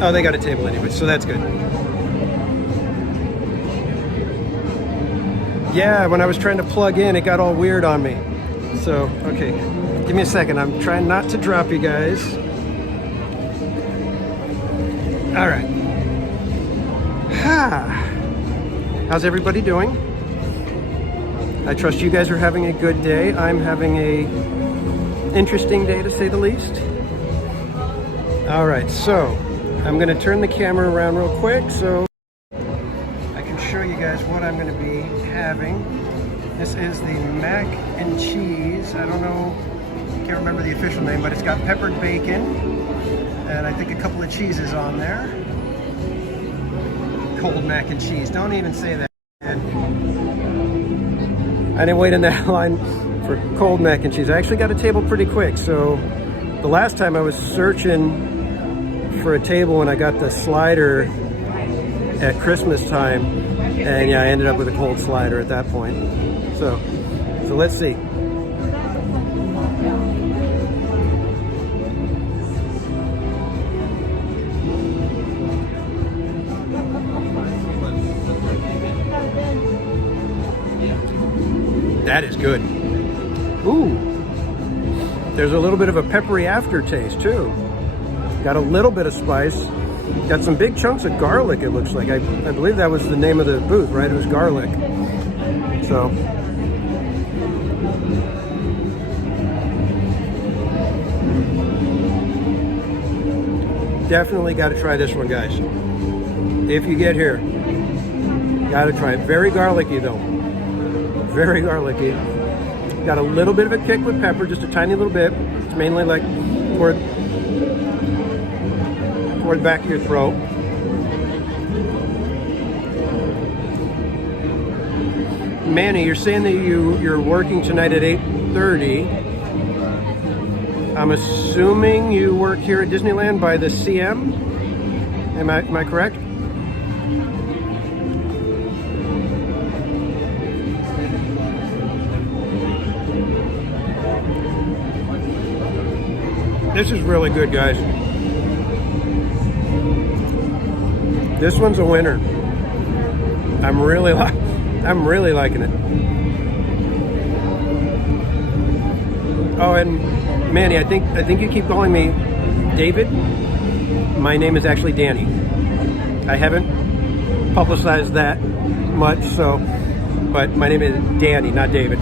Oh, they got a table anyway, so that's good. Yeah, when I was trying to plug in, it got all weird on me. So, okay. Give me a second. I'm trying not to drop you guys. All right. How's everybody doing? I trust you guys are having a good day. I'm having a interesting day, to say the least. All right, so I'm going to turn the camera around real quick so I can show you guys what I'm going to be having. This is the mac and cheese. I don't know, can't remember the official name, but it's got peppered bacon and I think a couple of cheeses on there. Cold mac and cheese. Don't even say that. I didn't wait in that line for cold mac and cheese. I actually got a table pretty quick. So the last time I was searching for a table when I got the slider at Christmas time, and yeah, I ended up with a cold slider at that point. So let's see. That is good. Ooh. There's a little bit of a peppery aftertaste too. Got a little bit of spice. Got some big chunks of garlic, it looks like. I believe that was the name of the booth, right? It was garlic. So. Definitely got to try this one, guys. If you get here, got to try it. Very garlicky though. Very garlicky. Got a little bit of a kick with pepper, just a tiny little bit. It's mainly like toward the back of your throat. Manny, you're saying that you're working tonight at 8:30. I'm assuming you work here at Disneyland by the CM. Am I correct? This is really good, guys. This one's a winner. I'm really liking it. Oh, and Manny, I think you keep calling me David. My name is actually Danny. I haven't publicized that much, but my name is Danny, not David.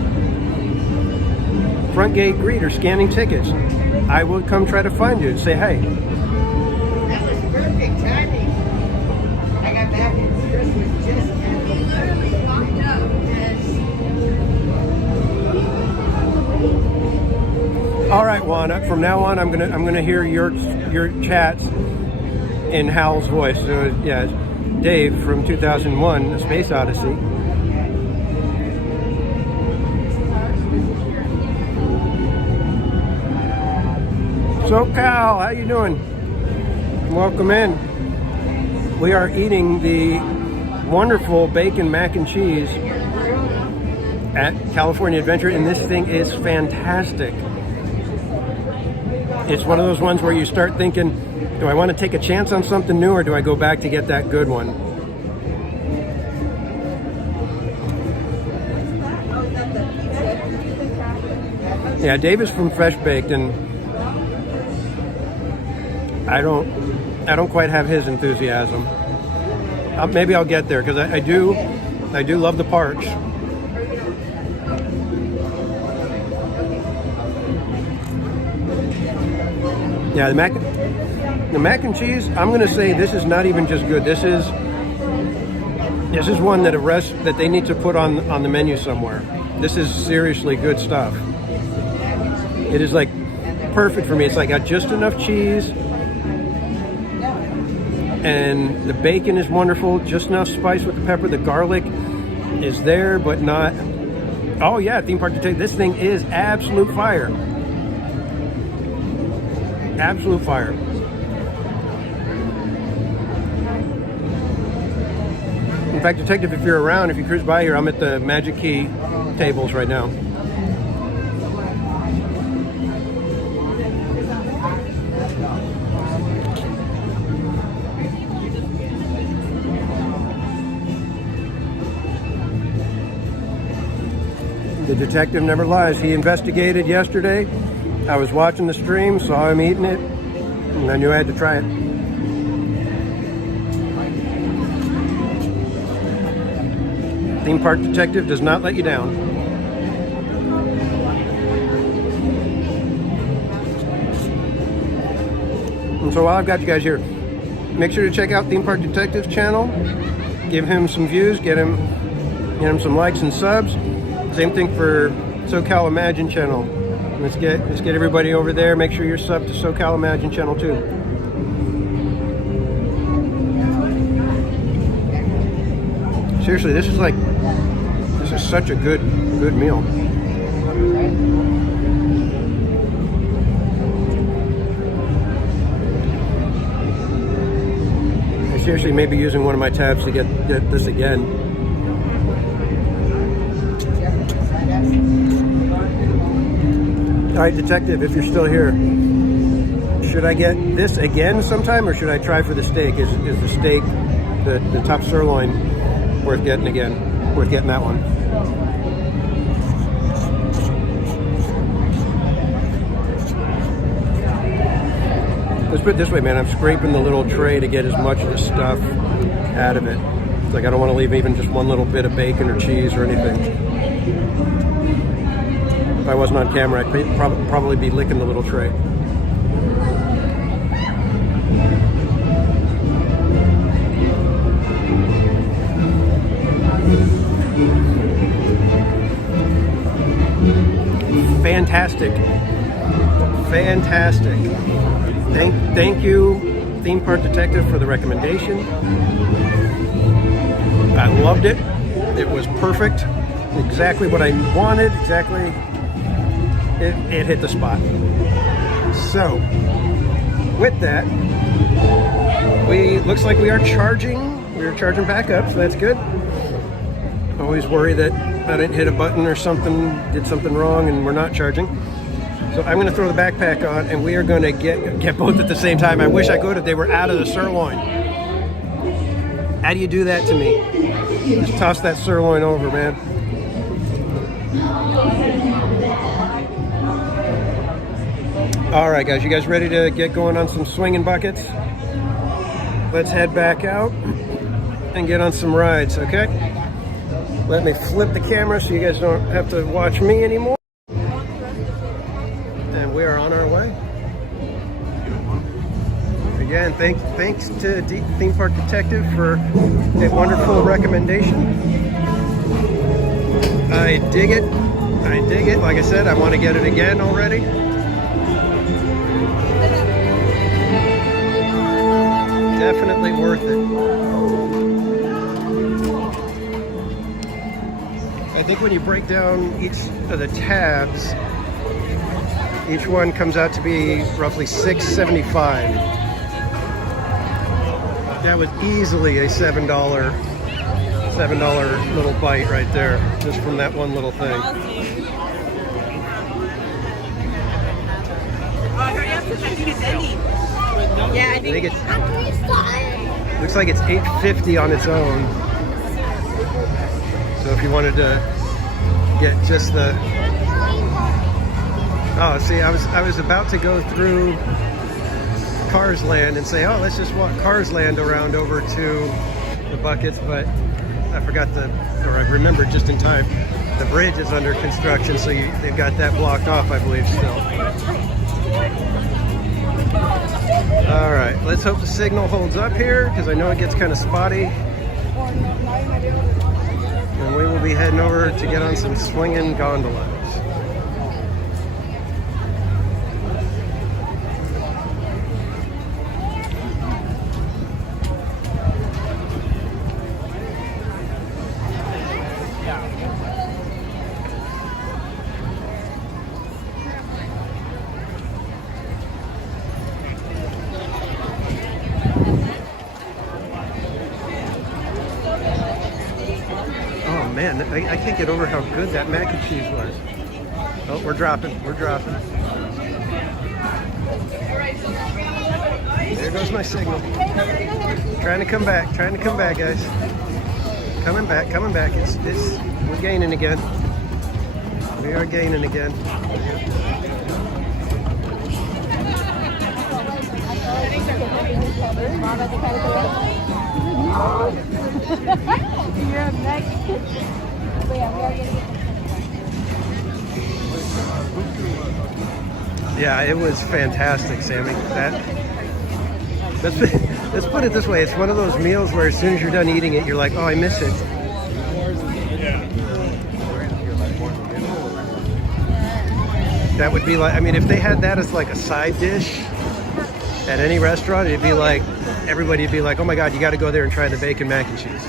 Front gate greeter, scanning tickets. I will come try to find you and say hey. That was perfect timing. I got back and Chris was just literally walked up and All right, Juana. From now on, I'm gonna hear your chats in Hal's voice. So yeah, Dave from 2001: A Space Odyssey. So Cal, how you doing? Welcome in. We are eating the wonderful bacon mac and cheese at California Adventure, and this thing is fantastic. It's one of those ones where you start thinking, do I want to take a chance on something new, or do I go back to get that good one? Yeah, Dave is from Fresh Baked, and I don't quite have his enthusiasm. Maybe I'll get there, because I do love the parch. Yeah, the mac and cheese, I'm gonna say this is not even just good. This is one that they need to put on the menu somewhere. This is seriously good stuff. It is like perfect for me. It's like got just enough cheese, and the bacon is wonderful. Just enough spice with the pepper. The garlic is there, but not. Oh yeah, theme park detective. This thing is absolute fire. Absolute fire. In fact, Detective, if you're around, if you cruise by here, I'm at the Magic Key tables right now. The detective never lies. He investigated yesterday. I was watching the stream, saw him eating it, and I knew I had to try it. Theme Park Detective does not let you down. And so while I've got you guys here, make sure to check out Theme Park Detective's channel. Give him some views, get him some likes and subs. Same thing for SoCal Imagine channel. Let's get everybody over there. Make sure you're subbed to SoCal Imagine channel too. Seriously, this is such a good meal. I seriously may be using one of my tabs to get this again. All right, Detective, if you're still here, should I get this again sometime, or should I try for the steak? Is the steak, the top sirloin, worth getting again? Worth getting that one? Let's put it this way, man. I'm scraping the little tray to get as much of the stuff out of it. It's like I don't want to leave even just one little bit of bacon or cheese or anything. If I wasn't on camera, I'd probably be licking the little tray. Fantastic. Fantastic. Thank you, Theme Park Detective, for the recommendation. I loved it. It was perfect. Exactly what I wanted. Exactly. It hit the spot. So, with that, looks like we are charging. We are charging back up, so that's good. Always worry that I didn't hit a button or something, did something wrong, and we're not charging. So I'm going to throw the backpack on, and we are going to get both at the same time. I wish I could have. They were out of the sirloin. How do you do that to me? Just toss that sirloin over, man. All right, guys. You guys ready to get going on some swinging buckets? Let's head back out and get on some rides, okay? Let me flip the camera so you guys don't have to watch me anymore. And we are on our way. Again, thanks to Theme Park Detective for a wonderful recommendation. I dig it. I dig it. Like I said, I want to get it again already. Definitely worth it. I think when you break down each of the tabs, each one comes out to be roughly $6.75. That was easily a $7 little bite right there, just from that one little thing. Yeah, I think it's looks like it's $8.50 on its own. So if you wanted to get just the... Oh, see, I was about to go through Cars Land and say, oh, let's just walk Cars Land around over to the buckets, but I forgot I remembered just in time. The bridge is under construction, so they've got that blocked off, I believe, still. All right, let's hope the signal holds up here, because I know it gets kind of spotty. And we will be heading over to get on some swinging gondolas. Man, I can't get over how good that mac and cheese was. Oh, we're dropping. There goes my signal. Trying to come back, guys. Coming back. We're gaining again. We are gaining again. Yeah, it was fantastic, Sammy. Let's put it this way. It's one of those meals where as soon as you're done eating it, you're like, oh, I miss it. That would be like, I mean, if they had that as like a side dish at any restaurant, it'd be like, everybody'd be like, oh my God, you got to go there and try the bacon mac and cheese.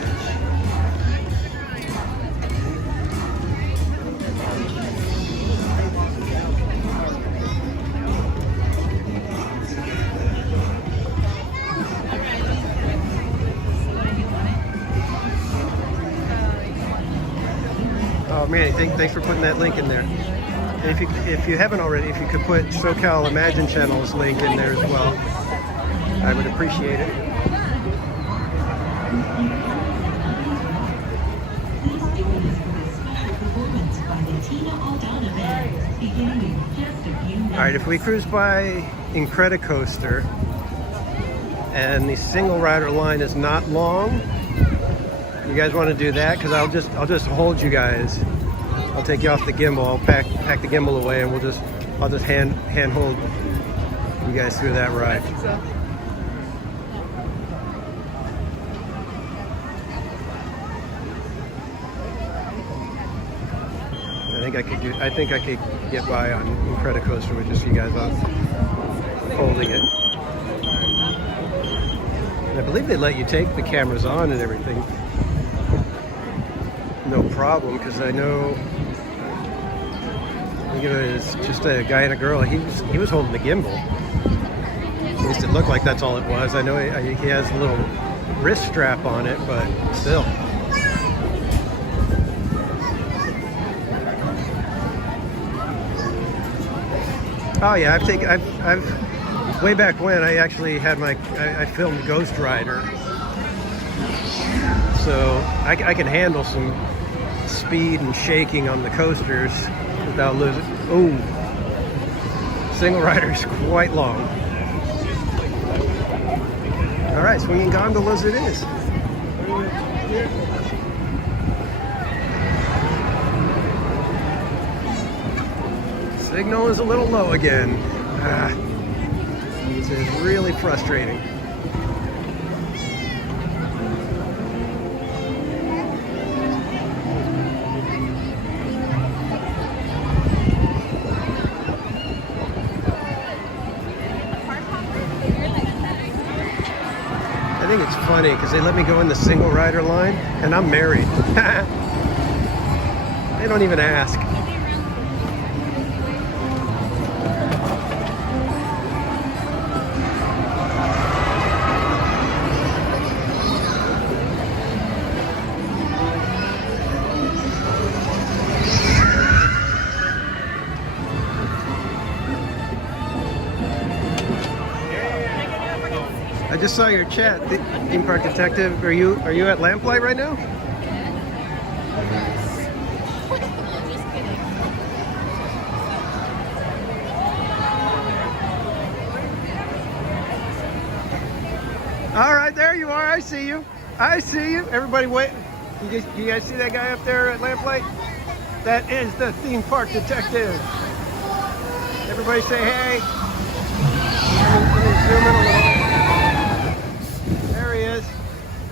Oh man, thanks for putting that link in there. And if you haven't already, if you could put SoCal Imagine Channel's link in there as well, I would appreciate it. All right, if we cruise by Incredicoaster, and the single rider line is not long. You guys want to do that? Because I'll just hold you guys. I'll take you off the gimbal. I'll pack the gimbal away, and I'll just hand hold you guys through that ride. I think I could get by on Incredicoaster with just you guys on holding it. And I believe they let you take the cameras on and everything. No problem, because I know, it's just a guy and a girl. He was holding the gimbal. At least it looked like that's all it was. I know he has a little wrist strap on it, but still. Oh yeah, I've way back when I actually had I filmed Ghost Rider, so I can handle some speed and shaking on the coasters without losing. Oh, single rider is quite long. All right, swinging gondolas it is. Signal is a little low again. This is really frustrating. I think it's funny because they let me go in the single rider line, and I'm married. They don't even ask. I just saw your chat, Theme Park Detective. Are you at Lamplight right now? All right, there you are. I see you. I see you. Everybody wait. You guys see that guy up there at Lamplight? That is the Theme Park Detective. Everybody say hey. Let me zoom in a little bit. There he is.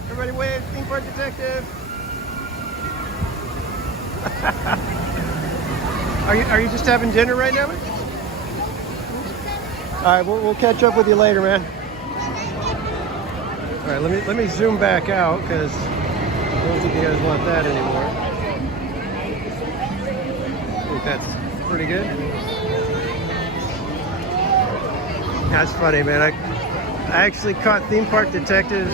Everybody wave, Theme Park Detective. Are you just having dinner right now? All right, we'll catch up with you later, man. All right, let me zoom back out because I don't think you guys want that anymore. I think that's pretty good. That's funny, man. I actually caught Theme Park Detective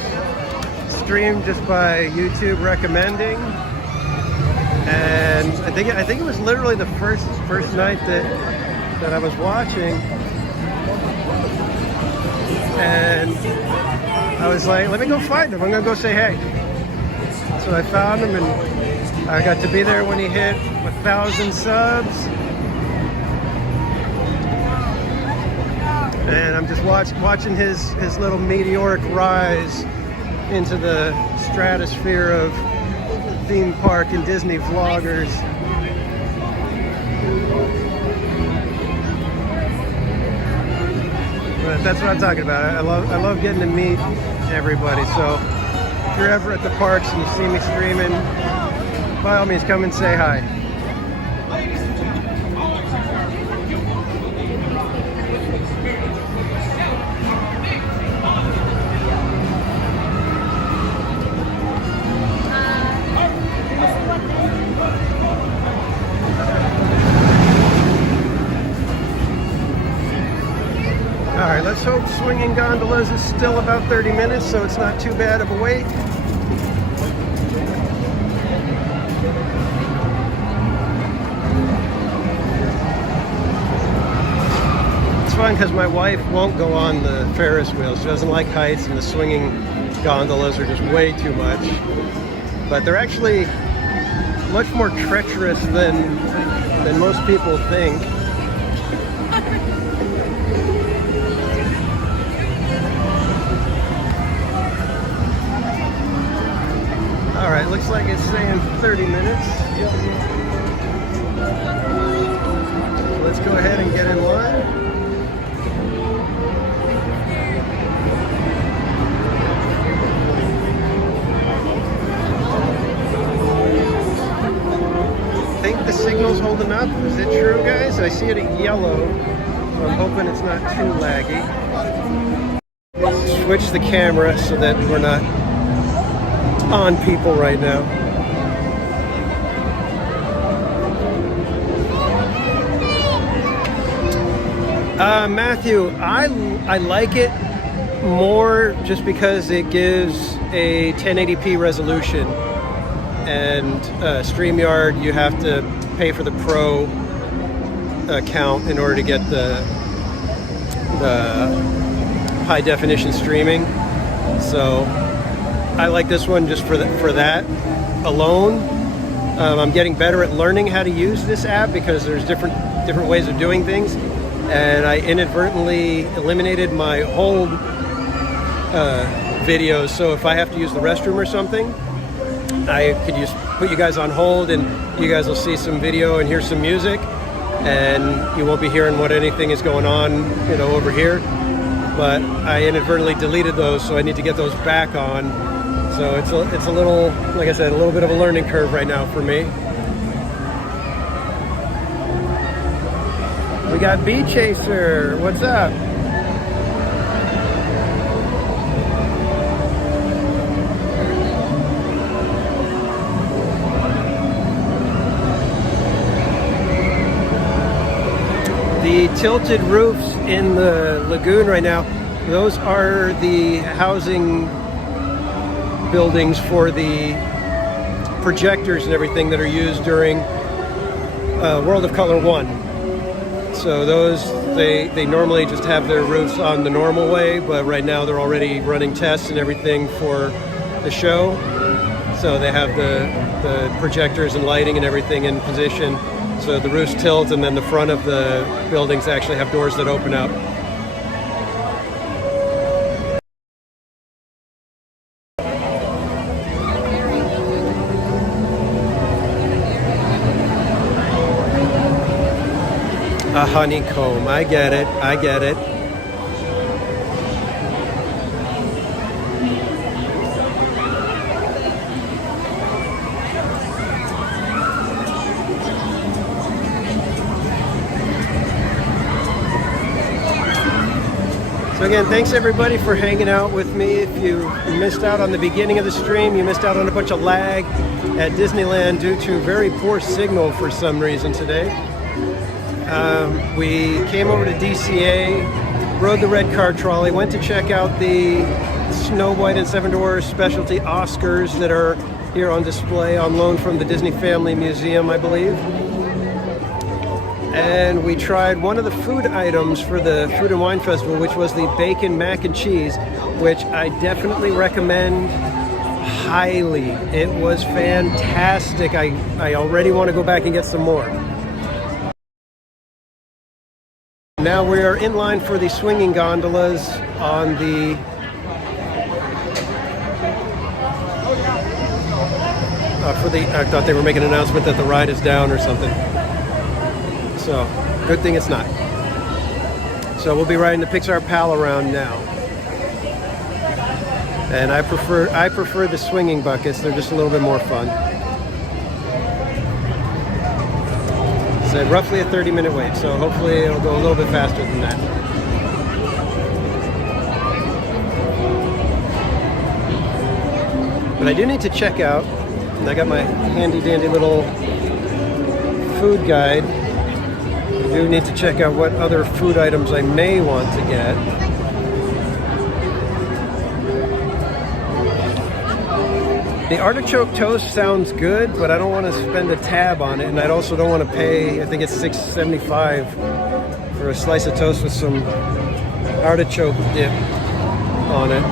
stream just by YouTube recommending, and I think it was literally the first night that I was watching, and I was like, let me go find him. I'm gonna go say hey. So I found him, and I got to be there when he hit 1,000 subs. And I'm just watching his little meteoric rise into the stratosphere of theme park and Disney vloggers. But that's what I'm talking about. I love getting to meet everybody. So if you're ever at the parks and you see me streaming, by all means come and say hi. Alright, let's hope swinging gondolas is still about 30 minutes, so it's not too bad of a wait. It's fun because my wife won't go on the Ferris wheel. She doesn't like heights, and the swinging gondolas are just way too much. But they're actually much more treacherous than most people think. All right, looks like it's saying 30 minutes. Let's go ahead and get in line. I think the signal's holding up. Is it true, guys? I see it at yellow, so I'm hoping it's not too laggy. Switch the camera so that we're not on people right now. Matthew, I like it more just because it gives a 1080p resolution, and StreamYard, you have to pay for the Pro account in order to get the high definition streaming. So I like this one just for that alone. I'm getting better at learning how to use this app because there's different ways of doing things, and I inadvertently eliminated my hold videos. So if I have to use the restroom or something, I could just put you guys on hold, and you guys will see some video and hear some music, and you won't be hearing what anything is going on, you know, over here. But I inadvertently deleted those, so I need to get those back on. So it's a little, like I said, a little bit of a learning curve right now for me. We got Bee Chaser. What's up? The tilted roofs in the lagoon right now, those are the housing buildings for the projectors and everything that are used during World of Color 1. So those, they normally just have their roofs on the normal way, but right now they're already running tests and everything for the show. So they have the projectors and lighting and everything in position. So the roofs tilt, and then the front of the buildings actually have doors that open up. A honeycomb, I get it, I get it. So again, thanks everybody for hanging out with me. If you missed out on the beginning of the stream, you missed out on a bunch of lag at Disneyland due to very poor signal for some reason today. We came over to DCA, rode the red car trolley, went to check out the Snow White and Seven Dwarfs specialty Oscars that are here on display on loan from the Disney Family Museum, I believe. And we tried one of the food items for the Food and Wine Festival, which was the bacon mac and cheese, which I definitely recommend highly. It was fantastic. I already want to go back and get some more. Now we are in line for the swinging gondolas on the I thought they were making an announcement that the ride is down or something. So, good thing it's not. So we'll be riding the Pixar Pal around now. And I prefer the swinging buckets. They're just a little bit more fun. Said roughly a 30-minute wait, so hopefully it'll go a little bit faster than that. But I do need to check out, and I got my handy-dandy little food guide. I do need to check out what other food items I may want to get. The artichoke toast sounds good, but I don't want to spend a tab on it, and I also don't want to pay, I think it's $6.75 for a slice of toast with some artichoke dip on it.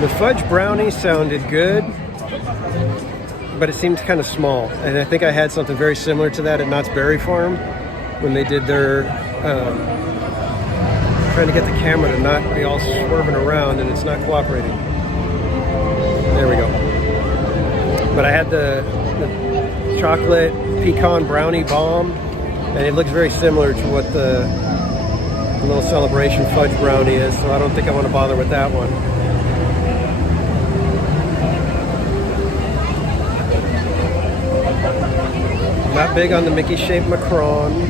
The fudge brownie sounded good, but it seemed kind of small, and I think I had something very similar to that at Knott's Berry Farm when they did their trying to get the camera to not be all swerving around, and it's not cooperating. There we go. But I had the chocolate pecan brownie bomb, and it looks very similar to what the little celebration fudge brownie is, so I don't think I want to bother with that one. Not big on the Mickey-shaped macaron.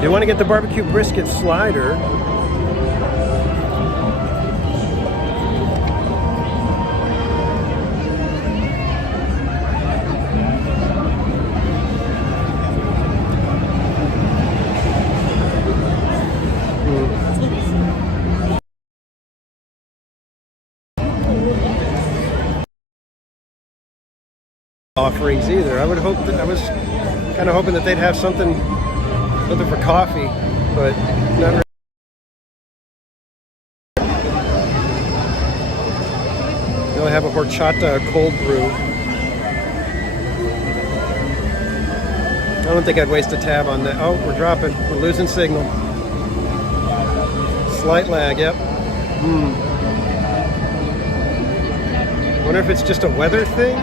You want to get the barbecue brisket slider. Offerings either. I would hope that I was kind of hoping that they'd have something for coffee, but not really. They only have a horchata cold brew. I don't think I'd waste a tab on that. Oh, we're dropping. We're losing signal. Slight lag, yep. Wonder if it's just a weather thing?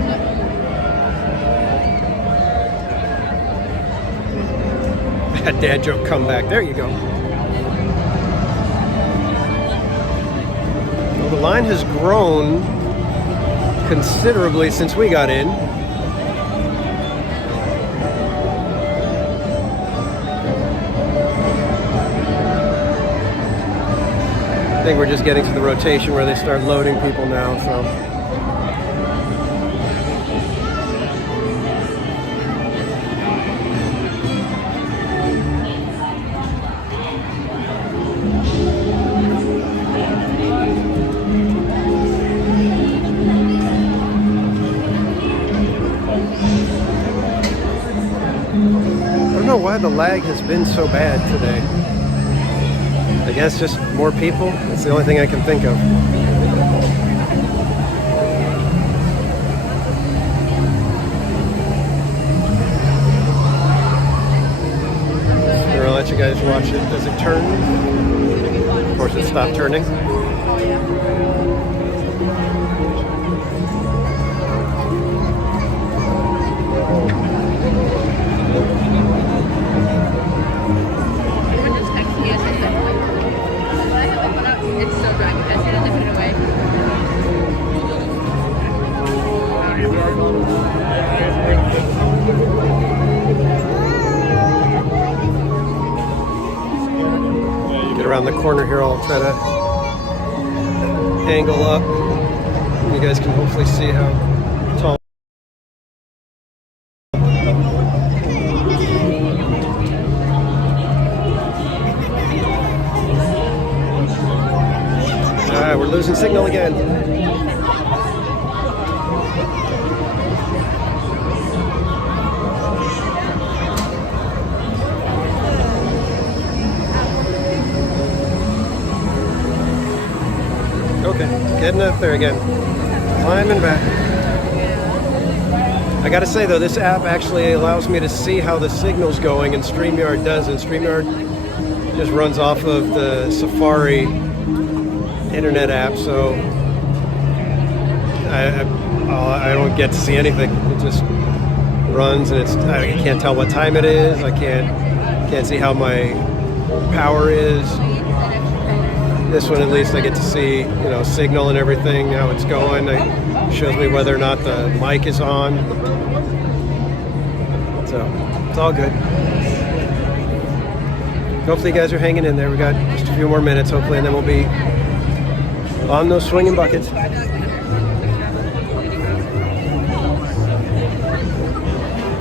That dad joke comeback. There you go. Well, the line has grown considerably since we got in. I think we're just getting to the rotation where they start loading people now, so. Why the lag has been so bad today. I guess just more people. That's the only thing I can think of. I'll let you guys watch it as it turns. Of course, it stopped turning. Around the corner here, I'll try to angle up. You guys can hopefully see how tall. We're losing signal again. Okay, getting up there again. Climbing back. I gotta say though, this app actually allows me to see how the signal's going, and StreamYard doesn't. StreamYard just runs off of the Safari internet app, so I don't get to see anything. It just runs, and I can't tell what time it is. I can't see how my power is. This one, at least, I get to see, signal and everything, how it's going. It shows me whether or not the mic is on. So, it's all good. Hopefully you guys are hanging in there. We got just a few more minutes, hopefully, and then we'll be on those swinging buckets.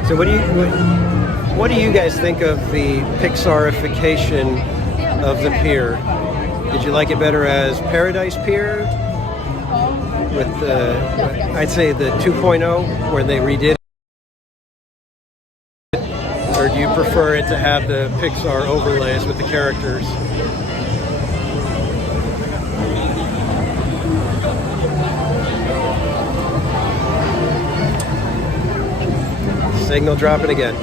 So what do you guys think of the Pixarification of the pier? Did you like it better as Paradise Pier with I'd say the 2.0 where they redid it? Or do you prefer it to have the Pixar overlays with the characters? Signal dropping again.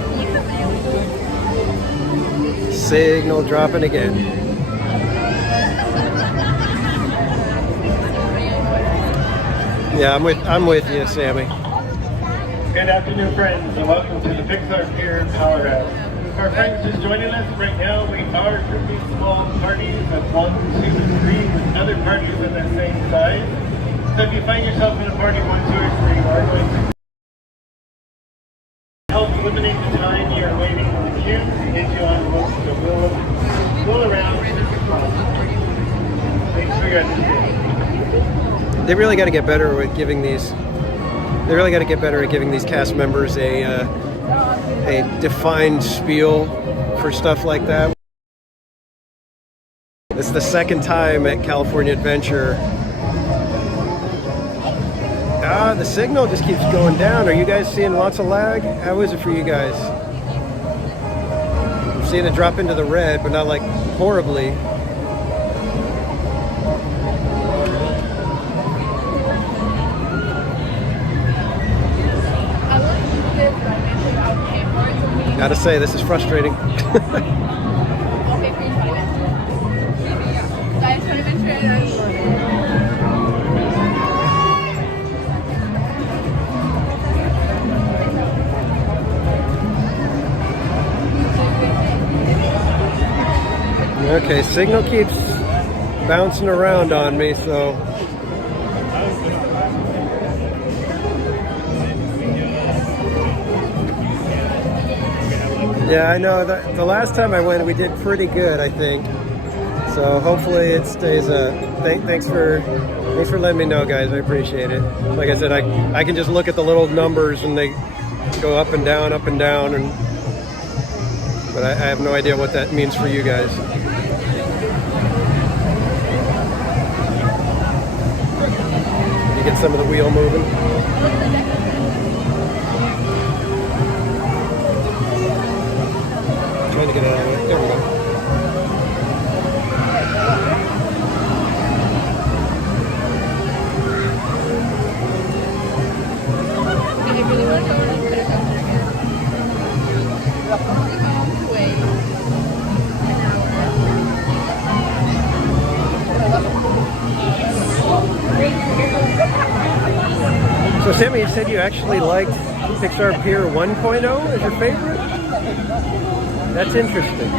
Signal dropping again. Yeah, I'm with you, Sammy. Good afternoon, friends, and welcome to the Pixar Pier in Colorado. If our friends just joining us right now, we are grouping small parties of 1, 2, and 3 with other parties of that same size. So if you find yourself in a party 1, 2, or 3, we are going to help eliminate the time you're waiting in the queue to get you on the boat. So we'll around. Thanks for your attention. They really got to get better with giving these. They really got to get better at giving these cast members a defined spiel for stuff like that. It's the second time at California Adventure. The signal just keeps going down. Are you guys seeing lots of lag? How is it for you guys? I'm seeing it drop into the red, but not like horribly. Gotta say, this is frustrating. Okay, signal keeps bouncing around on me, so. Yeah, I know. The last time I went, we did pretty good, I think. So hopefully it stays up. Thanks for letting me know, guys. I appreciate it. Like I said, I can just look at the little numbers and they go up and down, but I have no idea what that means for you guys. You get some of the wheel moving. Trying to get out of it. There we go. So Sammy, you said you actually liked Pixar Pier 1.0 as your favorite? That's interesting.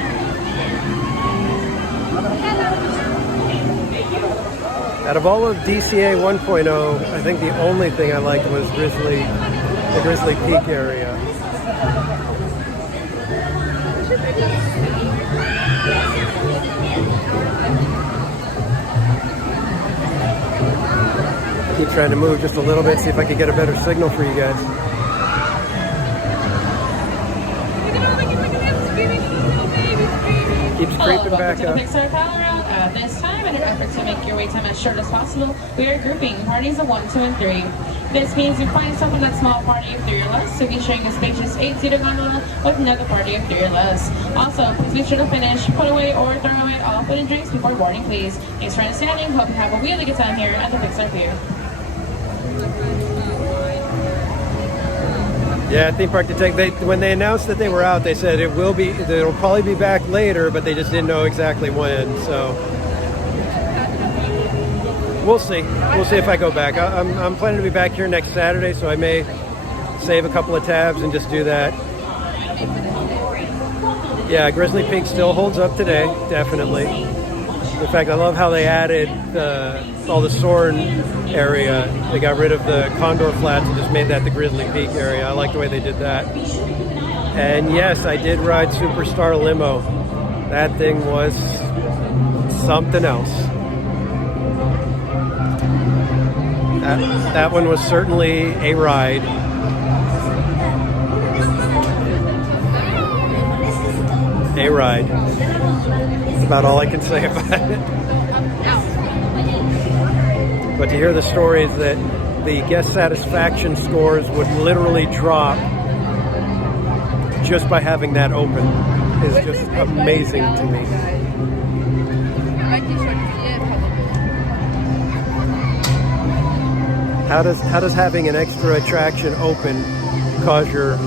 Out of all of DCA 1.0, I think the only thing I liked was the Grizzly Peak area. Keep trying to move just a little bit, see if I can get a better signal for you guys. Keeps creeping back up. Pixar Colorado. At this time, in an effort to make your wait time as short as possible, we are grouping parties of 1, 2, and 3. This means you find yourself in that small party of 3 or less, so you can sharing a spacious 8-seater gondola with another party of 3 or less. Also, please be sure to finish, put away, or throw away all food and drinks before boarding, please. Thanks for understanding. Hope you have a really good time here at the Pixar Pier. Yeah, theme park detective. When they announced that they were out, they said it'll probably be back later, but they just didn't know exactly when. So we'll see. We'll see if I go back. I'm planning to be back here next Saturday, so I may save a couple of tabs and just do that. Yeah, Grizzly Peak still holds up today, definitely. In fact, I love how they added all the Soarin' area. They got rid of the Condor Flats and just made that the Grizzly Peak area. I like the way they did that. And yes, I did ride Superstar Limo. That thing was something else. That one was certainly a ride. A ride. That's about all I can say about it. But to hear the stories that the guest satisfaction scores would literally drop just by having that open is just amazing to me. How does having an extra attraction open cause your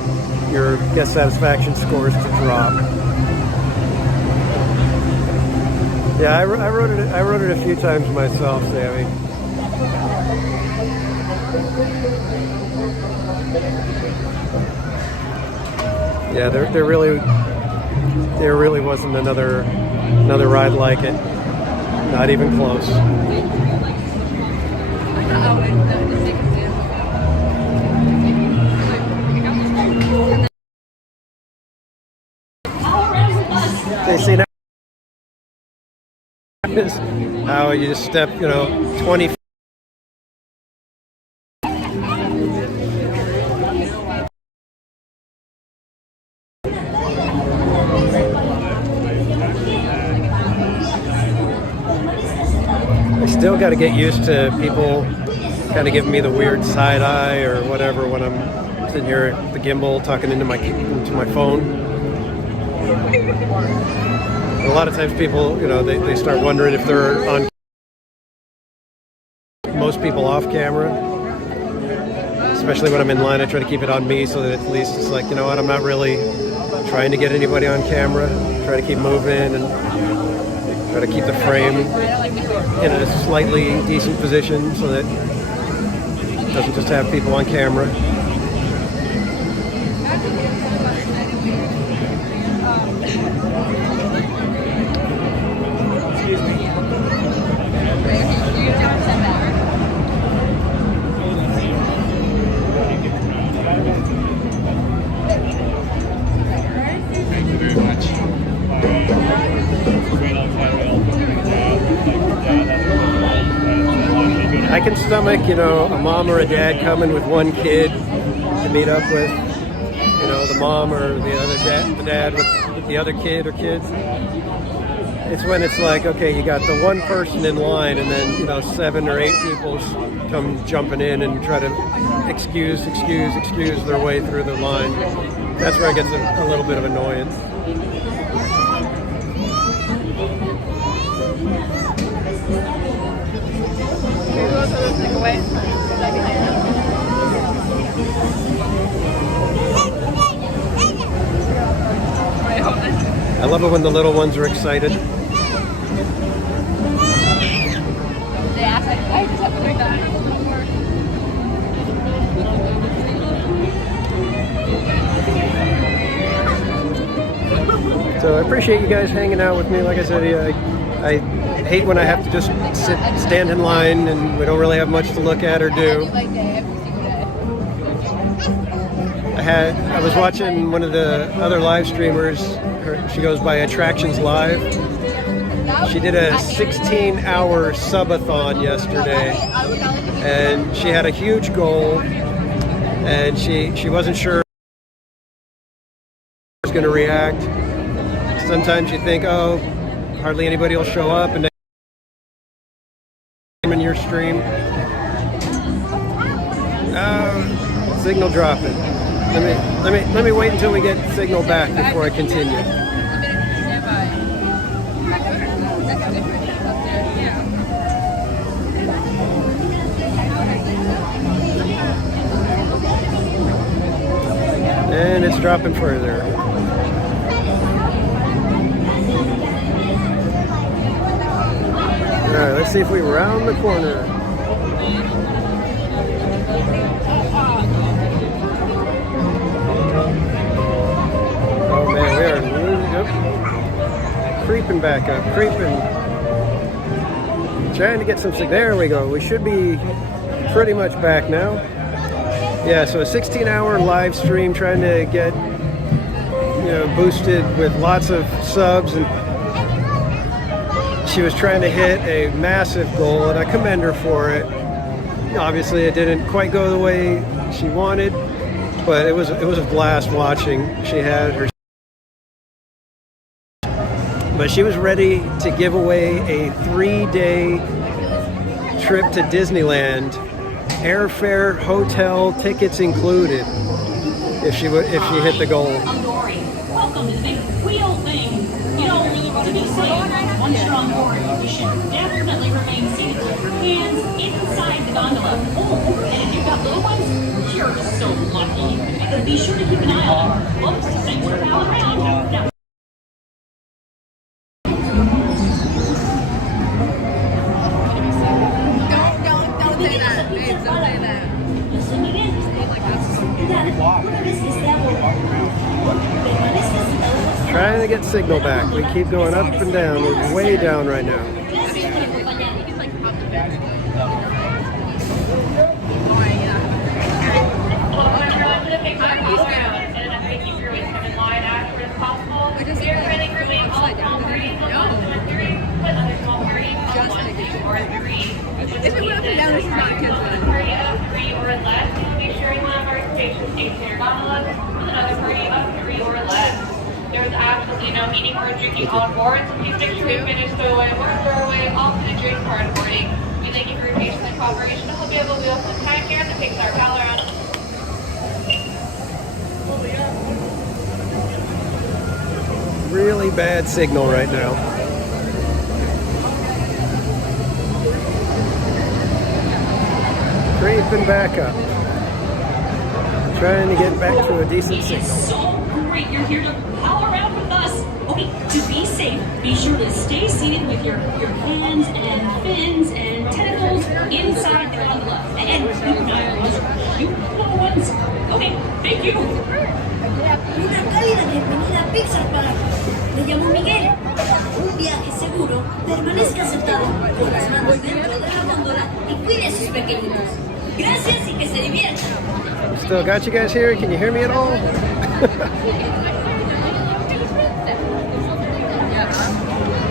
your guest satisfaction scores to drop. Yeah, I wrote it a few times myself, Sammy. Yeah, there really wasn't another ride like it. Not even close. They see now how you just step, 20 feet. I still got to get used to people kind of giving me the weird side eye or whatever when I'm sitting here at the gimbal talking into my phone. A lot of times people, they start wondering if they're on. Most people off camera, especially when I'm in line, I try to keep it on me so that at least it's like, you know what, I'm not really trying to get anybody on camera. Try to keep moving and try to keep the frame in a slightly decent position so that it doesn't just have people on camera. I can stomach, a mom or a dad coming with one kid to meet up with, the mom or the dad with the other kid or kids. It's when it's like, okay, you got the one person in line and then, 7 or 8 people come jumping in and try to excuse their way through the line. That's where it gets a little bit of annoyance. I love it when the little ones are excited. So I appreciate you guys hanging out with me. Like I said, I hate when I have to just stand in line and we don't really have much to look at or do. I was watching one of the other live streamers. She goes by Attractions Live. She did a 16-hour subathon yesterday, and she had a huge goal, and she wasn't sure how she was going to react. Sometimes you think, oh, hardly anybody will show up, and then in your stream, signal dropping. Let me wait until we get signal back before I continue. And it's dropping further. All right, let's see if we round the corner. Oh man, we are creeping back up, creeping. Trying to get some. There we go. We should be pretty much back now. Yeah, so a 16-hour live stream, trying to get boosted with lots of subs, and she was trying to hit a massive goal, and I commend her for it. Obviously, it didn't quite go the way she wanted, but it was a blast watching. She had her, but she was ready to give away a 3-day trip to Disneyland, airfare, hotel, tickets included, if she hit the goal. Welcome to the big wheel thing. To be safe, one strong board, you should definitely remain seated with your hands inside the gondola. Oh, and if you've got little ones, you're so lucky. Be sure to keep an eye on them. Oops, thanks for palling around. Now, Don't say that. Babe, don't say that. Trying to get signal back. We keep going up and down. We're way down right now. If it went up and down, this is not a kid's one. Party of 3 or less, you will be sharing one of our stations 8-seater gondolas with another party of 3 or less. There's absolutely no eating or drinking on board, so please make sure you finish stowaway or throwaway all food and drinks prior to boarding. We thank you for your patience and cooperation. I hope you have a wheel some time here at the Pixar Pal Around. Really bad signal right now. Creeping back up. Trying to get back to a decent It is signal. so great you're here to pal around with us. Okay, to be safe, be sure to stay seated with your hands and fins and tentacles inside the gondola. And you little ones. Okay, thank you. Una cálida bienvenida a Pixar Park. Me llamo Miguel. Un viaje seguro. Permanezca sentado con las manos dentro de la góndola y cuide a sus pequeñitos. Gracias y que se diviertan. Still got you guys here? Can you hear me at all?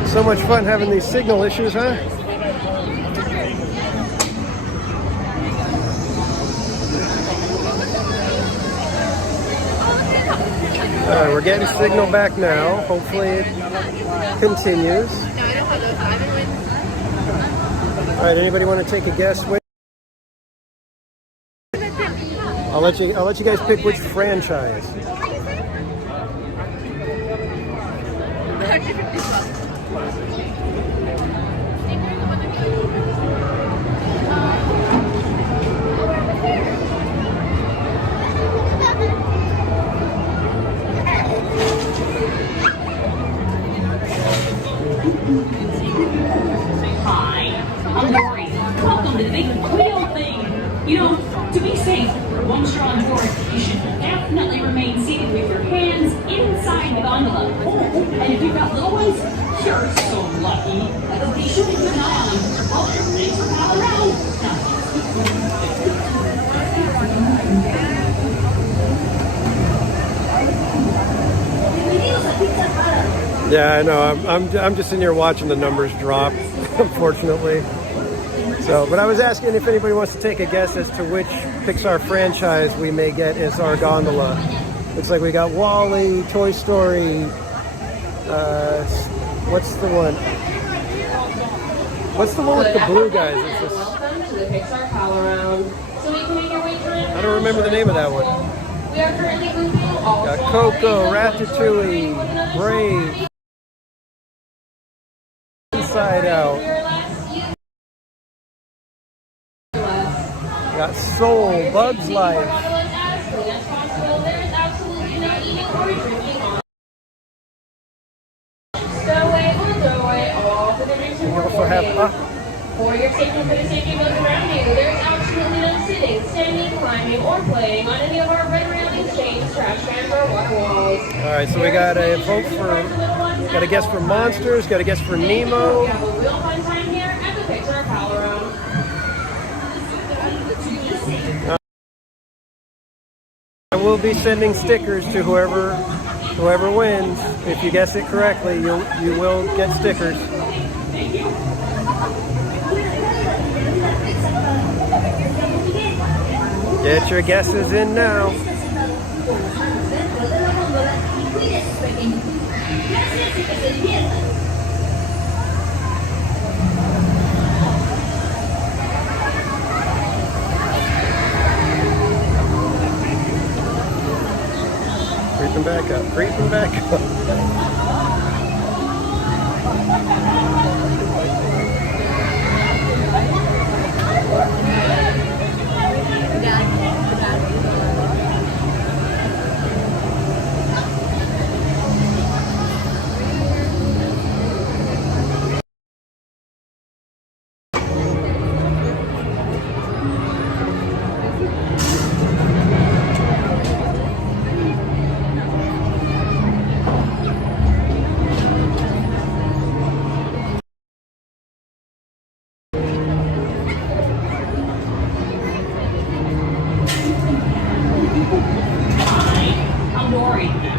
So much fun having these signal issues, huh? All right, we're getting signal back now. Hopefully it continues. All right, anybody want to take a guess? I'll let you guys pick which franchise. Hi, I'm Lori. Welcome to the big wheel thing. You know, to be safe, one strong board, you should definitely remain seated with your hands inside the gondola. Oh, and if you've got little ones, you're so lucky. Be sure to keep an eye on them. Oh, thanks for palling around. Yeah, I know. I'm just in here watching the numbers drop, unfortunately. So, but I was asking if anybody wants to take a guess as to which Pixar franchise we may get as our gondola. Looks like we got WALL-E, Toy Story. What's the one? What's the one with the blue guys? It's just, Welcome to the Pixar Pal Around. So you can make your way through. I don't remember the name of that one. We are currently grouping all Got Coco, Ratatouille, Brave, Inside Out. Got Soul, Bugs Life. We also have For your safety and for the safety of those around you, there's absolutely no sitting, standing, climbing, or playing on any of our red railings, chains, trash cans, or water walls. All right, so we got a vote for, got a guess for Monsters, got a guess for Nemo. We have a real fun time here at the Pixar Pal Around. I will be sending stickers to whoever wins. If you guess it correctly, you will get stickers. Get your guesses in now. Creeping back up, creeping back up.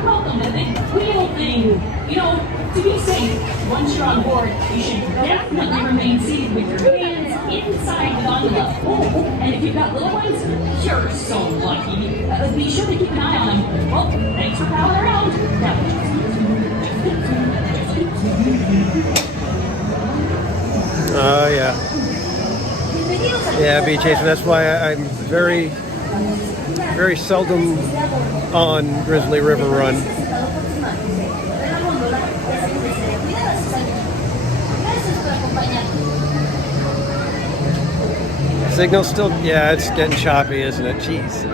Welcome to the wheel thing. You know, to be safe, once you're on board, you should definitely remain seated with your hands inside the gondola. Oh, and if you've got little ones, you're so lucky. Be sure to keep an eye on them. Well, thanks for palling around. Oh, yeah. Yeah, Beach Chaser. That's why I'm very seldom on Grizzly River Run. Signal's still, yeah, it's getting choppy, isn't it? Jeez.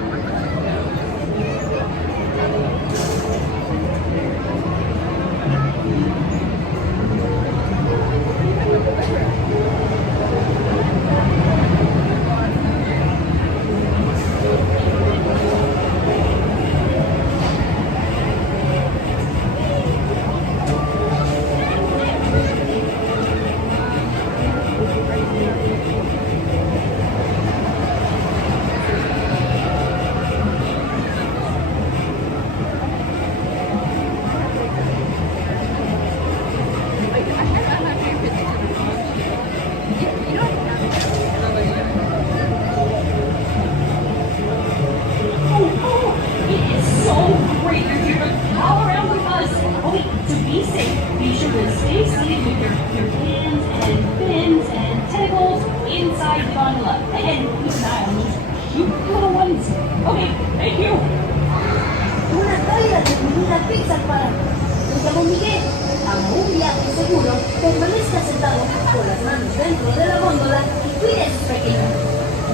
Una cálida bienvenida pizza para. Me llamo Miguel. Amo un viaje seguro. Permanezca sentado con las manos dentro de la góndola y cuide a sus pequeños.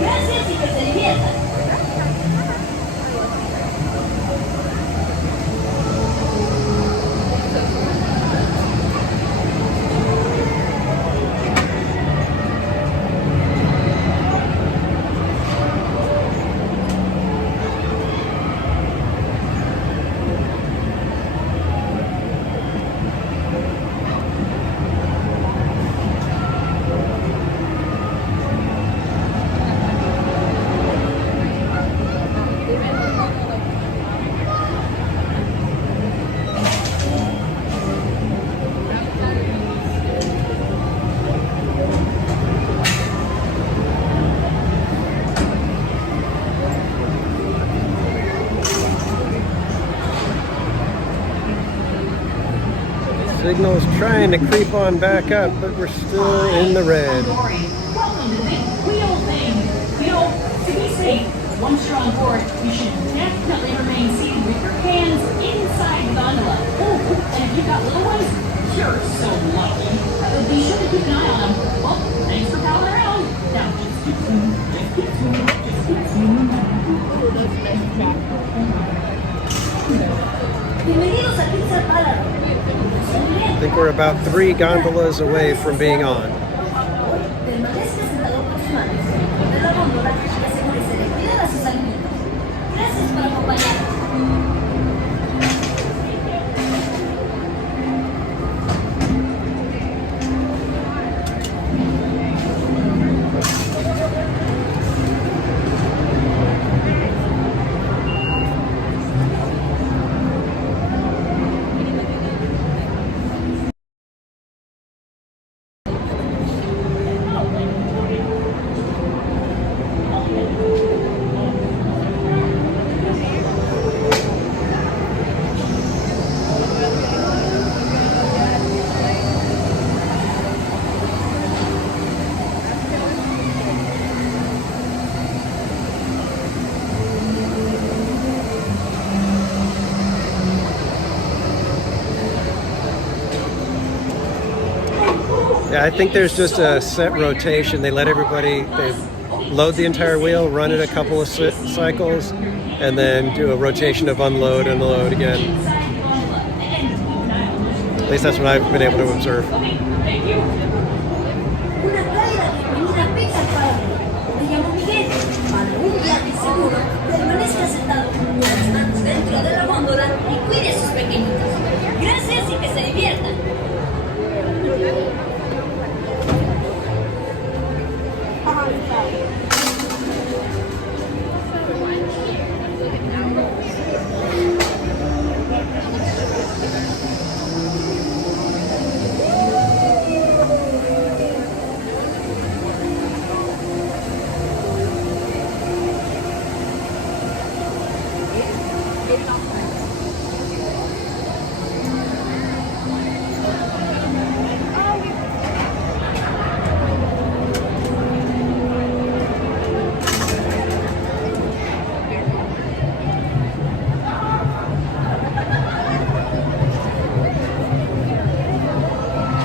Gracias y que se diviertan. Signal's trying to creep on back up, but we're still in the red. Welcome to the wheel thing. You know, to be safe, once you're on board, you should definitely remain seated with your hands inside the gondola. Oh, and if you've got little ones, you're so lucky. Be sure to keep an eye on them. Well, thanks for palling around. Now, just keep swimming. Just keep swimming. Just keep swimming. Bienvenidos a Pizza Palace. I think we're about 3 gondolas away from being on. Permanezca sentado con sus manos en la góndola y asegúrese de cuidar a sus alimentos. Gracias por acompañarnos. Yeah, I think there's just a set rotation. They let everybody, they load the entire wheel, run it a couple of cycles, and then do a rotation of unload and load again. At least that's what I've been able to observe. Una cálida bienvenida a Pizza Party. Me llamo Miguel. Para un viaje seguro, permanezca sentado con las manos dentro de la góndola y cuide a sus pequeñitos. Gracias y que se diviertan.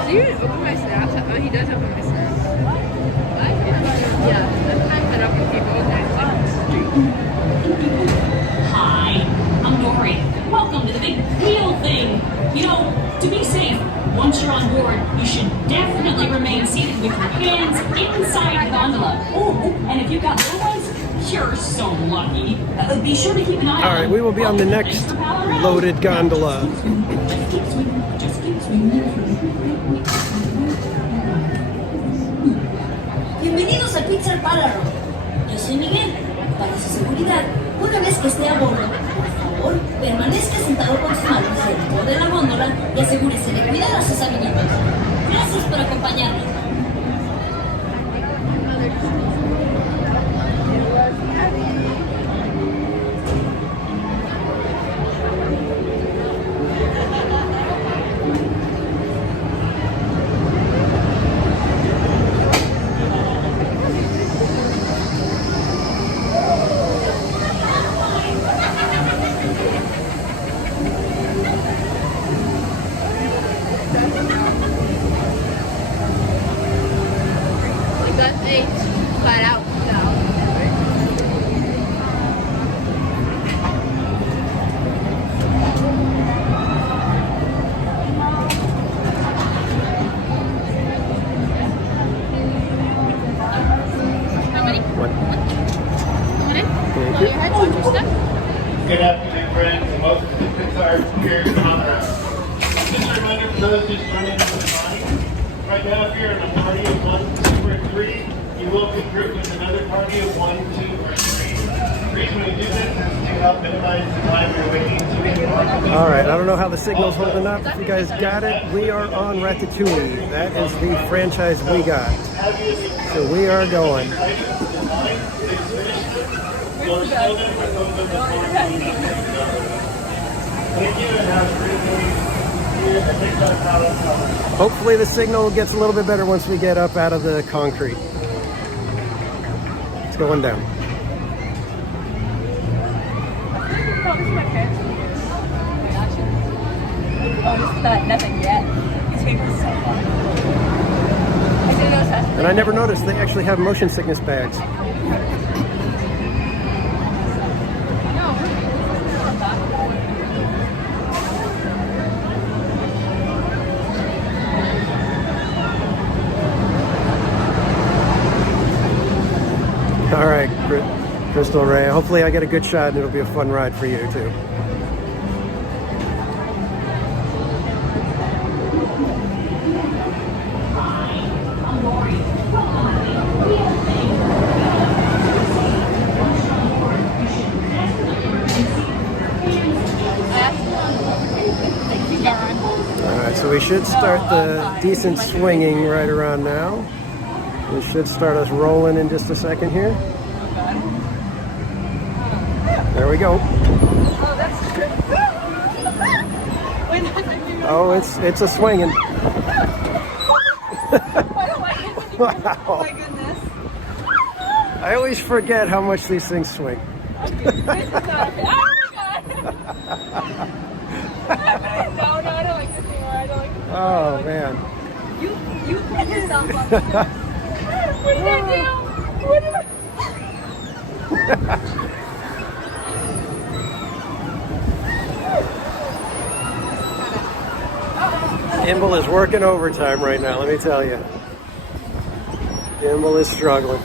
Do you open my snaps? Oh, he does open my snaps. Yeah, I'm fed up with people Hi, I'm Dory. Welcome to the big wheel thing. You know, to be safe, once you're on board, you should definitely remain seated with your hands inside the gondola. Oh, and if you've got little ones, you're so lucky. Be sure to keep an eye on All right, we will be on the next loaded gondola. Bienvenidos a Pizza Party. Yo soy Miguel. Para su seguridad, una vez que esté a bordo, por favor, permanezca sentado con sus manos dentro de la góndola y asegúrese de cuidar a sus amiguitos. Gracias por acompañarnos. flat out now. Good afternoon, friends, and welcome to Pixar here in Colorado. Just a reminder for those just joining us in the party. Right now, if you're in a party of 1, 2, or 3, you will be grouped with another party of 1, 2, or 3. The reason we do this is to help minimize the time we're waiting to get on. All right, I don't know how the signal's holding up. If you guys got it, we are on Ratatouille. That is the franchise we got. So we are going. Hopefully the signal gets a little bit better once we get up out of the concrete. It's going down. Nothing yet. And I never noticed they actually have motion sickness bags. All right, Crystal Ray. Hopefully I get a good shot and it'll be a fun ride for you too. All right, so we should start the decent swinging right around now. We should start us rolling in just a second here. There we go. Oh, it's a swinging. Wow. Oh my goodness. I always forget how much these things swing. Oh my god. No, I don't like this anymore. I don't like this anymore. Oh man. You put yourself up. What did I do? What did I... Gimbal is working overtime right now, let me tell you. Gimbal is struggling.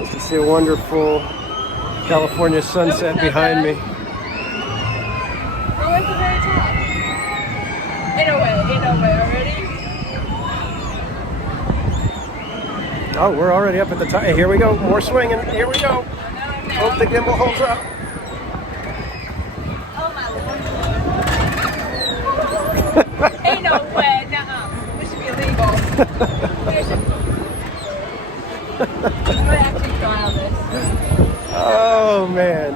As you see a wonderful California sunset behind me. We're at the very top. In a way already. Oh, we're already up at the top. Hey, here we go, more swinging. Here we go. Hope the gimbal holds up. Ain't no way, nuh-uh. This should be illegal. We're actually trial this. Oh man,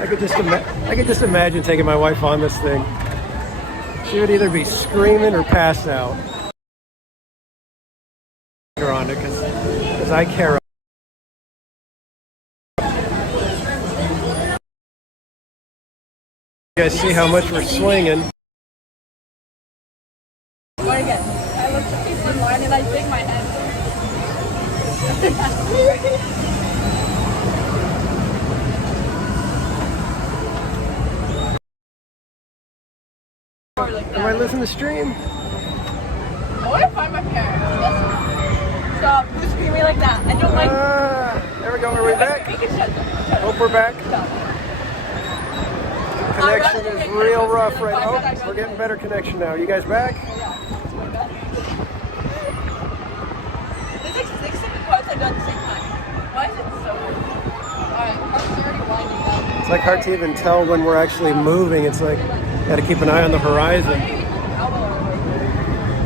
I could just imagine taking my wife on this thing. She would either be screaming or pass out. On it because I care. You guys see how much we're swinging. What again? I look at people in line and I shake my head. Am I losing the stream? I want to find my parents. Stop. Who's screaming like that? I don't like. There we go. Are we back? Hope we're back. Connection is real rough right now. Oh, we're getting better connection now. You guys back? There's like 6 different parts I do at the same time. Why is it so weird? Alright, parts are already winding down. It's like hard to even tell when we're actually moving. It's like, got to keep an eye on the horizon.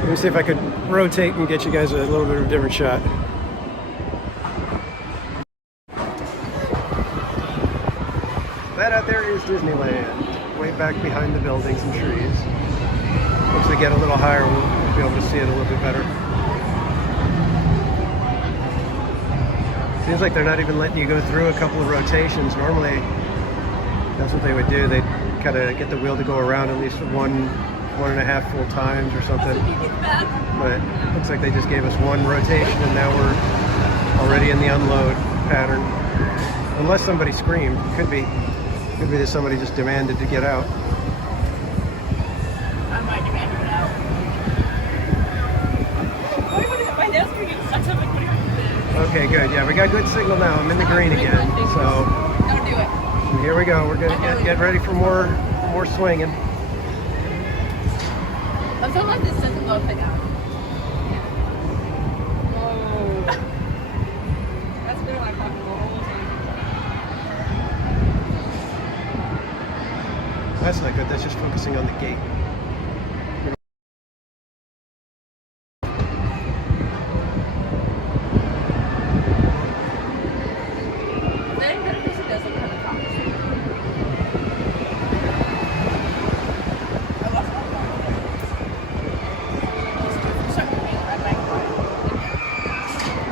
Let me see if I could rotate and get you guys a little bit of a different shot. That out there is Disneyland. Way back behind the buildings and trees. Once we get a little higher, we'll be able to see it a little bit better. Seems like they're not even letting you go through a couple of rotations. Normally, that's what they would do. They'd kind of get the wheel to go around at least 1.5 full times or something. But it looks like they just gave us one rotation and now we're already in the unload pattern. Unless somebody screamed. Could be that somebody just demanded to get out. I might demand to get out. My nails are getting sucked up like Okay, good. Yeah, we got good signal now. I'm in the green again. So don't do it. Here we go. We're gonna get ready for more swinging. I'm so like this doesn't go upside down. Whoa. That's been like talking the whole time. That's not good. That's just focusing on the gate.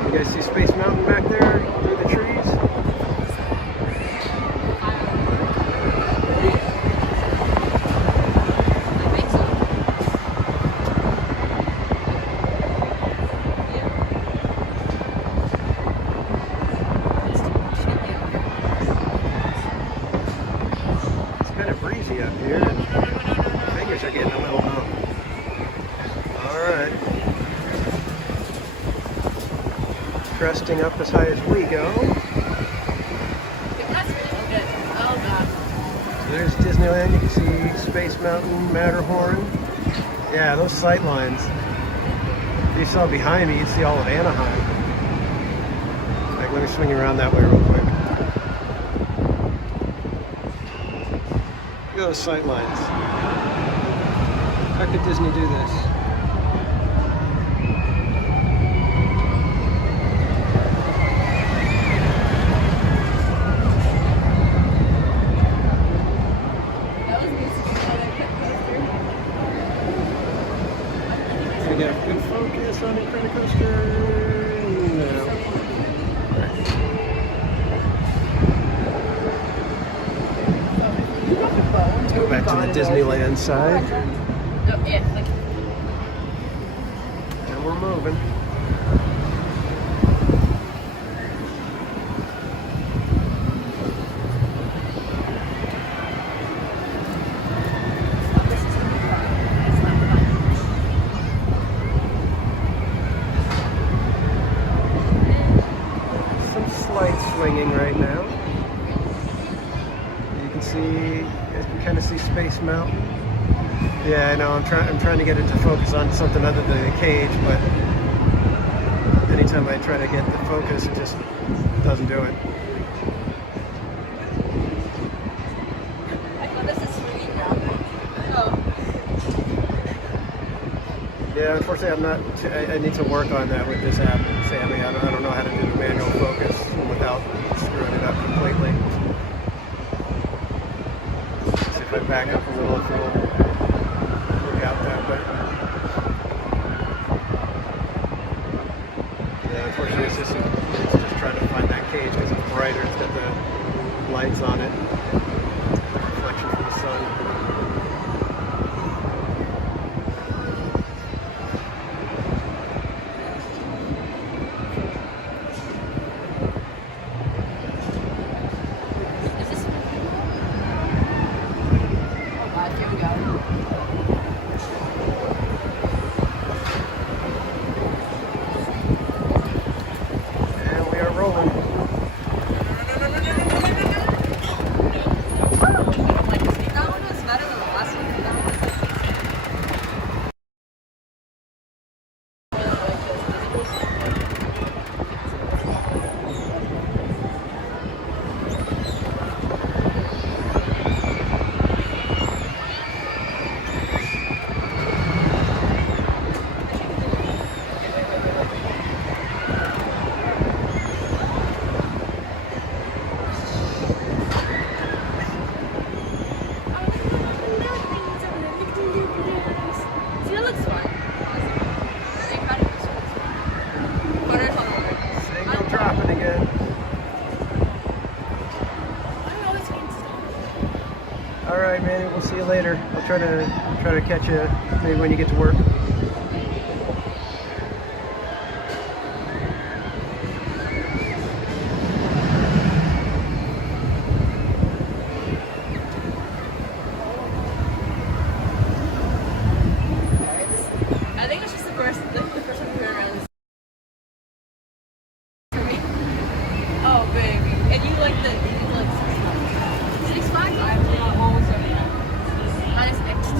You guys see Space Mountain back there through the trees? It's kind of breezy up here. Fingers are getting a little numb. All right. Cresting up as high as we go. That's really good. Oh god. So there's Disneyland. You can see Space Mountain, Matterhorn. Yeah, those sight lines. If you saw behind me, you'd see all of Anaheim. Like, let me swing you around that way real quick. Look at those sight lines. How could Disney do this? Good focus on the credit coaster. No. Let's go back to the Disneyland side. And we're moving. Some slight swinging right now. You can see, you can kind of see Space Mountain. Yeah, I know. I'm trying to get it to focus on something other than the cage, but anytime I try to get the focus, it just doesn't do it. I thought this is swinging now. Oh. Yeah, unfortunately, I'm not. I need to work on that with this app, Sammy. I don't know how to do the manual focus without screwing it up completely. See if I back up a little, if it'll work out that way. Yeah, unfortunately, it's just trying to find that cage because it's brighter. It's got the lights on it, the reflection from the sun. All right, Manny. We'll see you later. I'll try to catch you maybe when you get to work. I think it's just the first one we went around. Oh, baby. And you like 6 Flags? I'm almost over. Minus X2.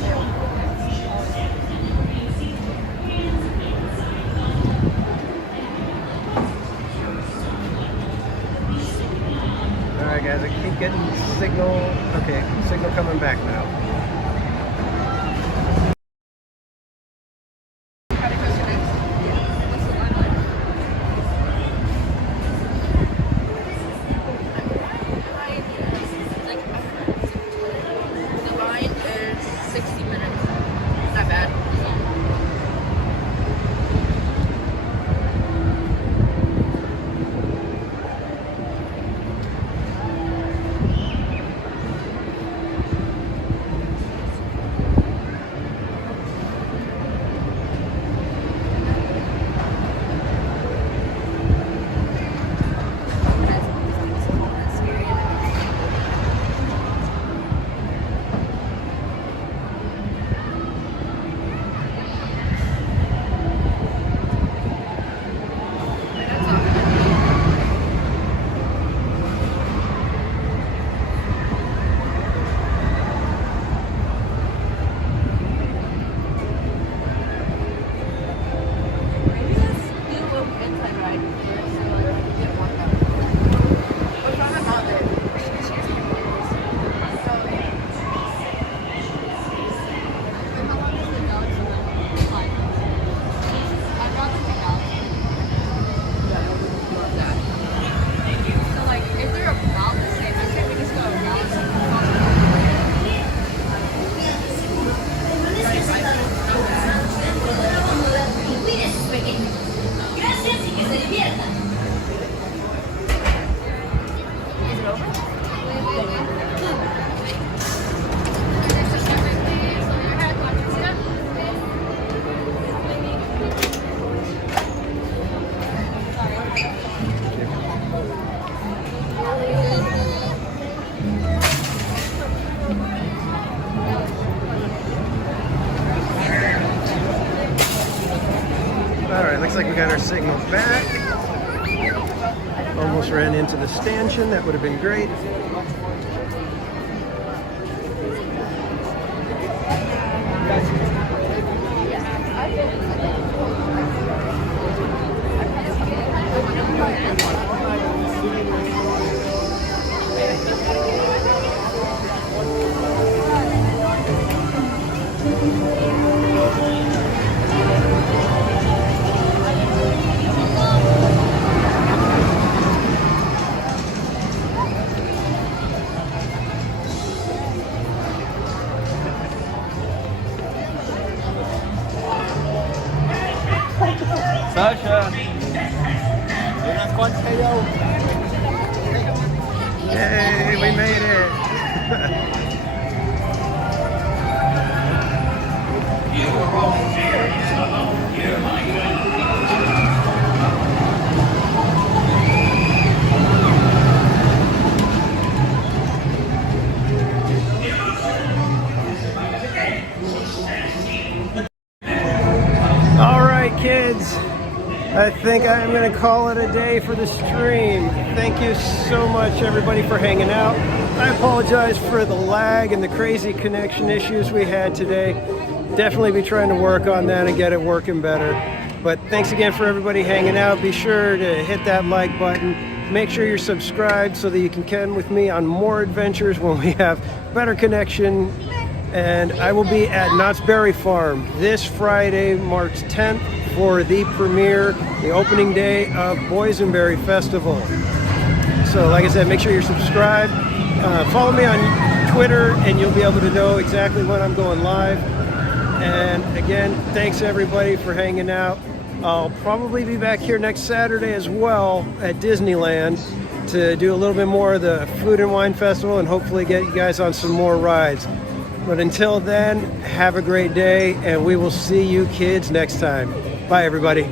Looks like we got our signal back. Almost ran into the stanchion. That would have been great. Sasha. Yay, we made it. All right, kids. I think I'm going to call it a day for the stream. Thank you so much, everybody, for hanging out. I apologize for the lag and the crazy connection issues we had today. Definitely be trying to work on that and get it working better. But thanks again for everybody hanging out. Be sure to hit that like button. Make sure you're subscribed so that you can connect with me on more adventures when we have better connection. And I will be at Knott's Berry Farm this Friday, March 10th, for the premiere, the opening day of Boysenberry Festival. So like I said, make sure you're subscribed. Follow me on Twitter and you'll be able to know exactly when I'm going live. And again, thanks everybody for hanging out. I'll probably be back here next Saturday as well at Disneyland to do a little bit more of the Food and Wine Festival and hopefully get you guys on some more rides. But until then, have a great day and we will see you kids next time. Bye, everybody.